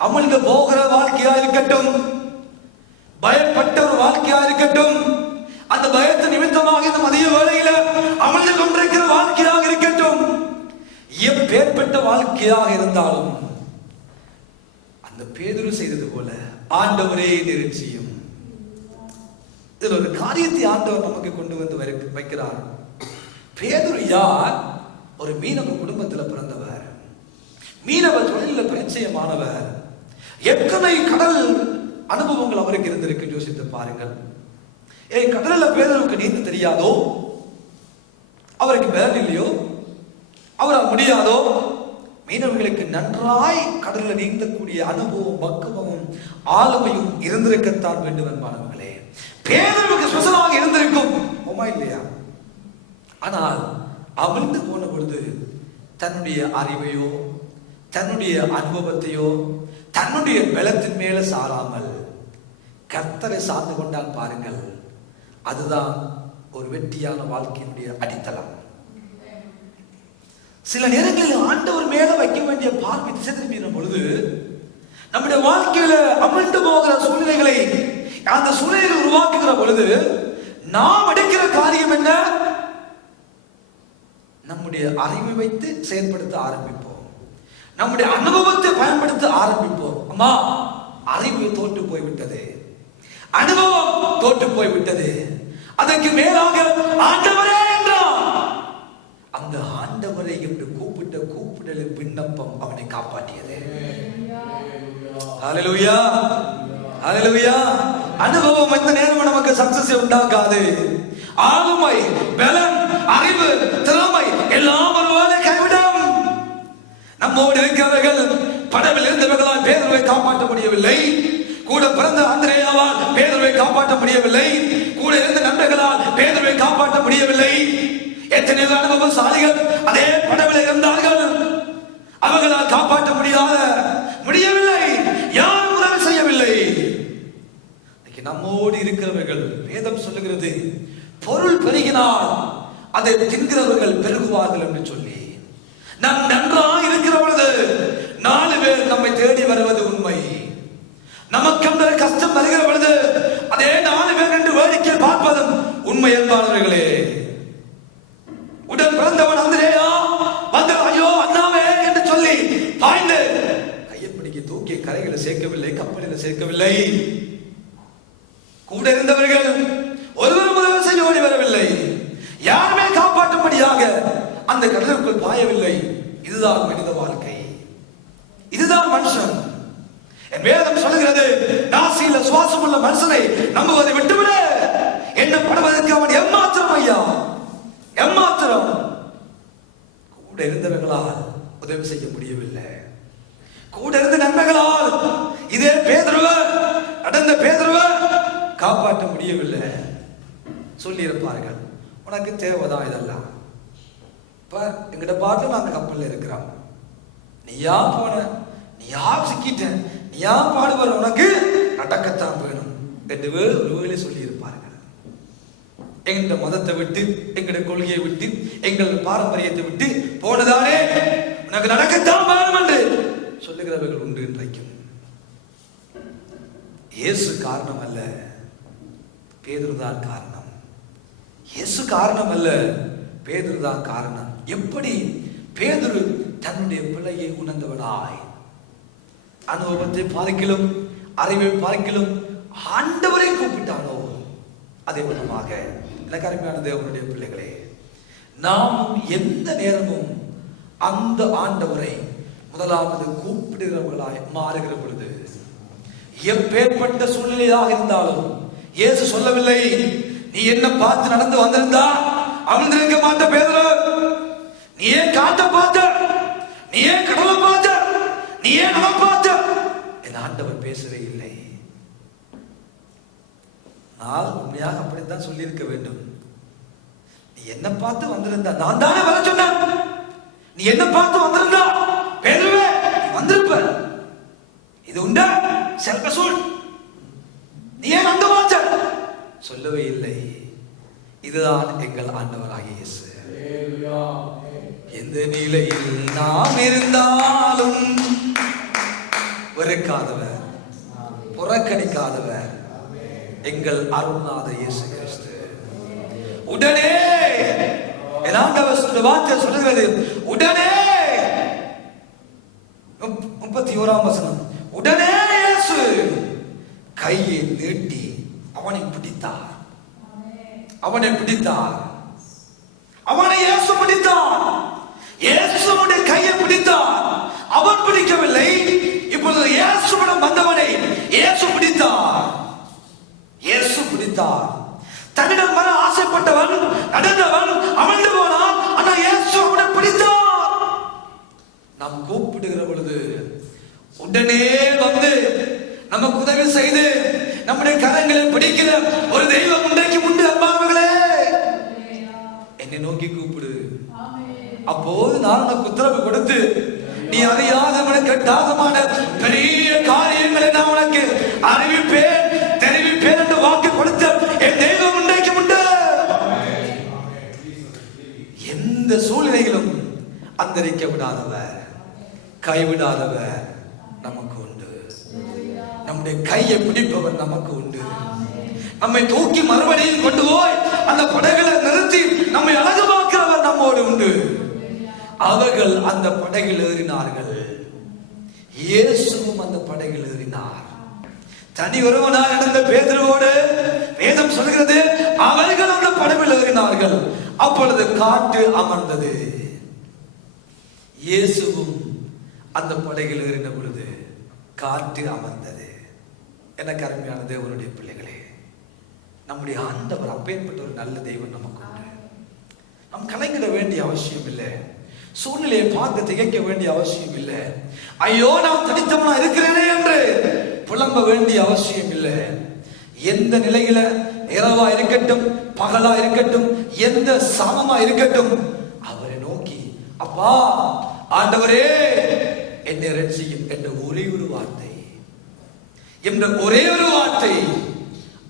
அமிழ்ந்து போகிற வாழ்க்கையா இருக்கட்டும், பயப்பட்ட ஒரு வாழ்க்கையா இருக்கட்டும், அந்த பயத்தை நிமித்தமாக இந்த மதிய வேளையில அமிழ்ந்து கொண்டிருக்கிற வாழ்க்கையாக இருக்கட்டும், எப்பேற்பட்ட வாழ்க்கையாக இருந்தாலும் அந்த பேதுரு செய்தது போல ஆண்டவரே நிரட்சியும். இதுல ஒரு காரியத்தை ஆண்டவர் நமக்கு கொண்டு வந்து வைக்கிறார். பேதுரு யார்? ஒரு மீனவ குடும்பத்தில் பிறந்தவர், மீனவ தொழிலில் பரிச்சயமானவர். எத்தனை கடல் அனுபவங்கள் அவருக்கு இருந்திருக்கு யோசித்து பாருங்கள். கடலில் பேதுருக்கு நீந்த தெரியாதோ, அவருக்கு பேர் இல்லையோ, அவரால் முடியாதோ? மீனவர்களுக்கு நன்றாய் கடலில் நீந்தக்கூடிய அனுபவம், பக்குவமும் ஆளுமையும் இருந்திருக்கத்தான் வேண்டும் என்பானவர்களே. பேதுருக்கு ஸ்பெஷலாக இருந்திருக்கும் இல்லையா? ஆனால் அமிழ்ந்து போன பொழுது தன்னுடைய அறிவையோ, தன்னுடைய அனுபவத்தையோ, தன்னுடைய பலத்தின் மேல சாராமல் கர்த்தரை சார்ந்து கொண்டால் பாருங்கள், அதுதான் ஒரு வெற்றியான வாழ்க்கையினுடைய அடித்தளம். சில நேரங்களில் ஆண்டவர் மேல வைக்க வேண்டிய பார்வை திசை திரும்பின பொழுது நம்முடைய வாழ்க்கையில அமிழ்ந்து போகிற சூழ்நிலைகளை, அந்த சூழ்நிலையை உருவாக்குகிற பொழுது நாம் எடுக்கிற காரியம் என்ன? நம்முடைய அறிவை வைத்து செயல்படுத்த ஆரம்பிப்போம், நம்முடைய அனுபவத்தை பயன்படுத்த ஆரம்பிப்போம். அம்மா, அறிவு தோற்று போய்விட்டது, அனுபவம் தோற்று போய்விட்டது, அதற்கு மேலாக ஆண்டவரே என்றான். அந்த ஆண்டவரை என்று கூப்பிட்ட கூப்பிடலின் விண்ணப்பம் அவனை காப்பாற்றியது. ஹல்லேலூயா, ஹல்லேலூயா. அனுபவம் எந்த நேரமும் நமக்கு சக்சஸ் உண்டாக்காது. ஆளுமை, பலம், அறிவு, திறமை எல்லாம் ஒருவேளை கைவிடும். நம்மோடு இருக்கிறவர்கள் படவில் இருந்தவர்களால் பேதுருவை காப்பாற்ற முடியவில்லை, கூட பிறந்த அந்திரேயாவால் பேதுருவை காப்பாற்ற முடியவில்லை, கூட இருந்த நண்பர்களால் பேதுருவை காப்பாற்ற முடியவில்லை. எத்தனை அனுபவசாலிகள் அதே படவில் இருந்தார்கள், அவர்களால் காப்பாற்ற முடியவில்லை, யாரும் உதவி செய்யவில்லை. நம்மோடு இருக்கிறவர்கள், வேதம் சொல்லுகிறது, பொருள் பெருகினால் அதை தின்கிறவர்கள் பெருகுவார்கள் என்று சொல்லி, நாம் நன்றாக இருக்கிற பொழுது 4 பேர் நம்மை தேடி வருவது உண்மை. நமக்கு அந்த கஷ்டம் வருகிற பொழுது அதே 4 பேர் என்று வேடிக்கை பார்ப்பதும் உண்மை என்பாளர்களே, உடன் பிறந்தவன் அந்திரேயா வந்து ஐயோ அண்ணாவே என்று சொல்லி பாய்ந்து கையப்பிடிக்க தூக்கி கரைகளை சேர்க்கவில்லை, கப்பலில் சேர்க்கவில்லை. கூட இருந்தவர்கள் ஒருவரும் உதவி செய்ய ஓடி வரவில்லை. யாருமே காப்பாற்றும்படியாக அந்த கடலுக்குள் பாயவில்லை. இதுதான் மனித வாழ்க்கை, இதுதான் மனுஷன். என் வேதம் சொல்லுகிறது, நாசியில சுவாசம் உள்ள மனுஷனை நம்புவதை விட்டுவிட, எண்ணப்படுவதற்கு அவன் எம்மாத்திரம் ஐயா, எம்மாத்திரம். கூட இருந்தவர்களால் உதவி செய்ய முடியவில்லை. கூட இருந்த நன்மைகளால் இதே பேதுருவ நடந்த பேதுருவ காப்பாற்ற முடியவில்லை. சொல்லி இருப்பார்கள், உனக்கு தேவைதான் இதெல்லாம். இப்ப எங்கிட்ட பாட்டு நாங்க கப்பல்ல இருக்கிறோம், நீயா போன, நீயா சிக்கிட்ட, நீயா பாடுவர, உனக்கு நடக்கத்தான் வேணும் என்று ஒருவேளை சொல்லி இருப்பார்கள். எங்க மதத்தை விட்டு, எங்கட கொள்கையை விட்டு, எங்கள் பாரம்பரியத்தை விட்டு போனதானே உனக்கு நடக்கத்தான் வேணும் என்று சொல்லுகிறவர்கள் உண்டு. இன்றைக்கும் இயேசு காரணம் அல்ல, பேதுருதான் காரணம். இயேசு காரணம் அல்ல, பேதுருதான் காரணம். எப்படி பேதுரு தன்னுடைய பிள்ளையை உணர்ந்தவனாய், அனுபவத்தை பார்க்கிலும் அறிவை பார்க்கிலும் ஆண்டவரை கூப்பிட்டானோ, அதே விதமாக எனக்கு அருமையான தேவனுடைய பிள்ளைகளே, நாமும் எந்த நேரமும் அந்த ஆண்டவரை முதலாவது கூப்பிடுகிறவர்களாய் மாறுகிற பொழுது, எப்பேற்பட்ட சூழ்நிலையாக இருந்தாலும், இயேசு சொல்லவில்லை நீ என்ன பார்த்து நடந்து வந்திருந்தா அமிழ்ந்திருக்க மாட்ட பேதுரு, நீ ஏன் காட்ட பார்த்த, நீ ஏன் கடலை பார்த்த, நீ ஏன் நலம் பார்த்த, என் ஆண்டவர் பேசவே இல்லை. நான் உண்மையாக அப்படித்தான் சொல்லி இருக்க வேண்டும். நீ என்ன பார்த்து வந்திருந்தா, நான் தானே வர சொன்னேன், நீ என்ன பார்த்து வந்திருந்தா பேதுருவே வந்திருப்ப, இது உண்டா செல்வ சூழ், நீ ஏன் அந்த வாச்ச சொல்லவே இல்லை. இதுதான் எங்கள் ஆண்டவராகிய இயேசு. எந்த நிலையில் நாம் இருந்தாலும் வெறுக்காதவர், புறக்கணிக்காதவர் எங்கள் அருள்நாத இயேசு கிறிஸ்து. உடனே என் ஆண்டவர் வார்த்தை சொல்லுகிறது, உடனே 31ஆம் வசனம், உடனே இயேசு கையை நீட்டி அவனை பிடித்தார். அவனை பிடித்தார், அவனை இயேசு பிடித்தார். இயேசுவுடைய கையை பிடித்தார். அவன் பிடிக்கவில்லை, இப்பொழுது இயேசுவிடம் வந்தவனை இயேசு பிடித்தார். இயேசு பிடித்தார். தன்னிடம் வர ஆசைப்பட்டவன், நடந்தவன் அமர்ந்து போனான், ஆனா இயேசு அவனை பிடித்தார். நாம் கூப்பிடுகிற பொழுது உடனே வந்து நமக்கு உதவி செய்து நம்முடைய கரங்களை பிடிக்கிற ஒரு தெய்வம் இன்றைக்கு உண்டு. அம்மாவர்களே, என்னை நோக்கி கூப்பிடு, அப்போது நான் உனக்கு உத்தரவு கொடுத்து நீ அறியாதவன கட்டாதமான பெரிய காரியங்களை நான் உனக்கு அறிவிப்பேன், தெரிவிப்பேன் என்று வாக்கு கொடுத்த என் தெய்வம் இன்றைக்கு உண்டு. எந்த சூழ்நிலையிலும் அந்தரிக்க விடாதவர், கைவிடாதவர் நமக்கு உண்டு. நம்முடைய கையை பிடிப்பவர் நமக்கு உண்டு. நம்மை தூக்கி மறுபடியும் கொண்டு போய் அந்த படகுகளை நிறுத்தி நம்மை அழகுமாக்கிறவர் நம்மோடு உண்டு. அவர்கள் அந்த படகில் ஏறினார்கள், இயேசுவும் அந்த படகில் ஏறினார். தனி ஒருவனாக நடந்த பேதுருவோடு வேதம் சொல்கிறது, அவர்கள் அந்த படகில் ஏறினார்கள். அப்பொழுது காற்று அமர்ந்தது. இயேசுவும் அந்த படகில் ஏறின பொழுது காற்று அமர்ந்தது. எனக்கு அருமையான தேவனுடைய பிள்ளைகளே, நம்முடைய ஆண்டவர் அப்பேற்பட்ட ஒரு நல்ல தெய்வம் நமக்கு உண்டு. நாம் கலங்கிட வேண்டிய அவசியம் இல்லை, சூழ்நிலையை பார்த்து திகைக்க வேண்டிய அவசியம் இல்லை, ஐயோ நான் தனித்தவனா இருக்கிறேனே என்று புலம்ப வேண்டிய அவசியம் இல்லை. எந்த நிலையில, இரவா இருக்கட்டும், பகலா இருக்கட்டும், எந்த சமமா இருக்கட்டும், அவரை நோக்கி அப்பா ஆண்டவரே என்னை ரட்சியும் என்ற ஒரே ஒரு வார்த்தை, என்ற ஒரே ஒரு வார்த்தை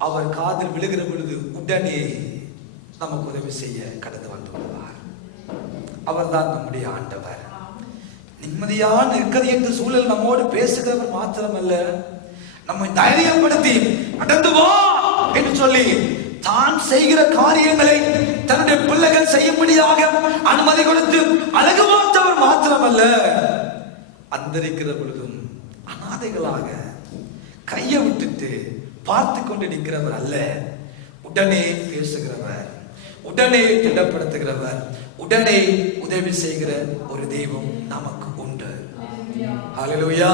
அவர் காதில் விழுகிற பொழுது உடனே நமக்கு உதவி செய்ய கடந்து வந்து விடுவார். அவர்தான் நம்முடைய ஆண்டவர். நிம்மதியான நிற்கதியற்ற சூழல் நம்மோடு பேசுகிறவர் மாத்திரமல்ல, நம்மை தைரியப்படுத்தி நடந்து வா என்று சொல்லி தான் செய்கிற காரியங்களை தன்னுடைய பிள்ளைகள் செய்யும்படியாக அனுமதி கொடுத்து அழகு பார்த்தவர் மாத்திரமல்ல, அந்தரிக்கிற பொழுதும் அனாதைகளாக கையை விட்டுட்டு பார்த்து கொண்டு நிற்கிறவர் அல்ல, உடனே பேசுகிறவர், உடனே திடப்படுத்துகிறவர், உடனே உதவி செய்கிற ஒரு தெய்வம் நமக்கு உண்டு. ஹல்லேலூயா.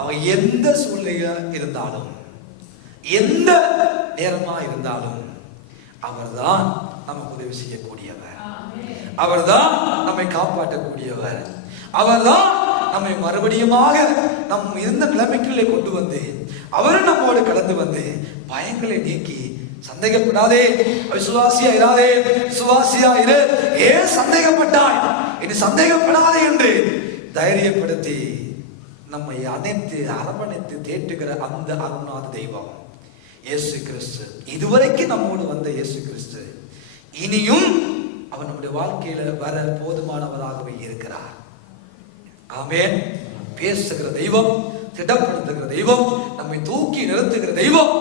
அவன் எந்த சூழ்நிலையா இருந்தாலும், எந்த நேரமா இருந்தாலும் அவர்தான் நமக்கு உதவி செய்யக்கூடியவர், அவர்தான் நம்மை காப்பாற்றக்கூடியவர், அவர்தான் நம்மை மறுபடியுமாக நம் இருந்த நிலைமைக்குள்ளே கொண்டு வந்து அவரும் நம்மோடு கடந்து வந்து பயங்களை நீக்கி, சந்தேகப்படாதே, விசுவாசியா இராதே, விசுவாசியா இரு, ஏன் சந்தேகப்பட்டாய், இனி சந்தேகப்படாதே என்று தைரியப்படுத்தி நம்மை அணைத்து அரவணைத்து தேற்றுகிற அந்த அருணாத தெய்வம் இயேசு கிறிஸ்து. இதுவரைக்கும் நம்மோடு வந்த இயேசு கிறிஸ்து இனியும் அவர் நம்முடைய வாழ்க்கையில வர போதுமானவராகவே இருக்கிறார். ஆமென். பேசுகிற தெய்வம், திடப்படுத்துகிற தெய்வம், நம்மை தூக்கி நிறுத்துகிற தெய்வம்.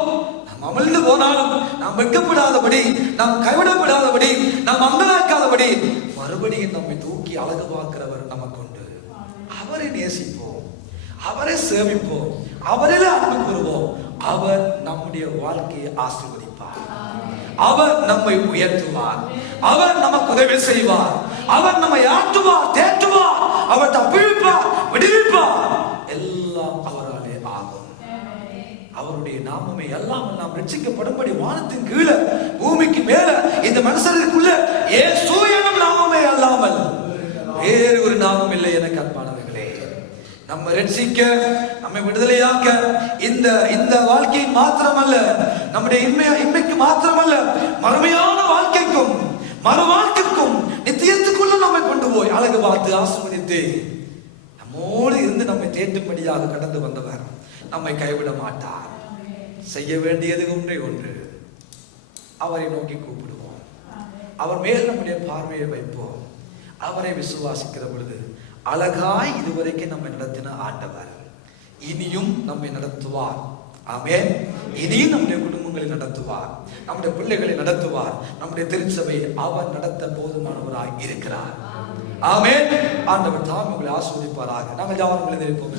நாம் அமிழ்ந்து போனாலும் நாம் வெட்கப்படாதபடி, நாம் கைவிடப்படாதபடி, நாம் அங்கலாக்காதபடி மறுபடியும் நம்மை தூக்கி அழகு பார்க்கிறவர் நமக்கு உண்டு. அவரை நேசிப்போம், அவரை சேவிப்போம், அவரில் அன்பு கூறுவோம். அவர் நம்முடைய வாழ்க்கையை ஆசீர்வதிப்பார், அவர் நம்மை உயர்த்துவார், அவர் நமக்கு உதவி செய்வார், அவர் நம்மை ஆற்றுவார், தேற்றுவார், அவர் தப்பிப்பார், விடுவிப்பார். எல்லாம் அவராலே ஆகும். அவருடைய நாமமே எல்லாம் நாம் ரட்சிக்கப்படும்படி வானத்தின் கீழே பூமிக்கு மேல இந்த மனுஷருக்குள்ள இயேசு எனும் நாமமே அல்லாமல் வேறு ஒரு நாமம் இல்லை. எனக்கு அன்பானவர்களே, நம்ம ரட்சிக்க, நம்மை விடுதலையாக்க இந்த வாழ்க்கை மாத்திரமல்ல, நம்முடைய இன்மைக்கு மாத்திரமல்ல, மறுமையான வாழ்க்கைக்கும் மறு வாழ்க்கைக்கும் நித்தியத்துக்குள்ள நம்மை கொண்டு போய் அழகு பார்த்து ஆசீர்வதித்து நம்மோடு இருந்து நம்மை தேற்றும்படியாக கடந்து வந்தவர் நம்மை கைவிட மாட்டார். செய்ய வேண்டியது ஒன்றே ஒன்று, அவரை நோக்கி கூப்பிடுவோம், அவர் மேல் நம்முடைய பார்வையை வைப்போம். அவரை விசுவாசிக்கிற பொழுது அழகாய் இதுவரைக்கும் நம்மை நடத்தின ஆண்டவர் இனியும் நம்மை நடத்துவார். ஆமென். இனியும் நம்முடைய குடும்பங்களை நடத்துவார், நம்முடைய பிள்ளைகளை நடத்துவார், நம்முடைய திருச்சபை அவர் நடத்த போதுமானவராய் இருக்கிறார். ஆமென். ஆண்டவர் தாம் உங்களை ஆசீர்வதிப்பாராக. நாங்கள் யாரும் எழுந்திருப்போம்.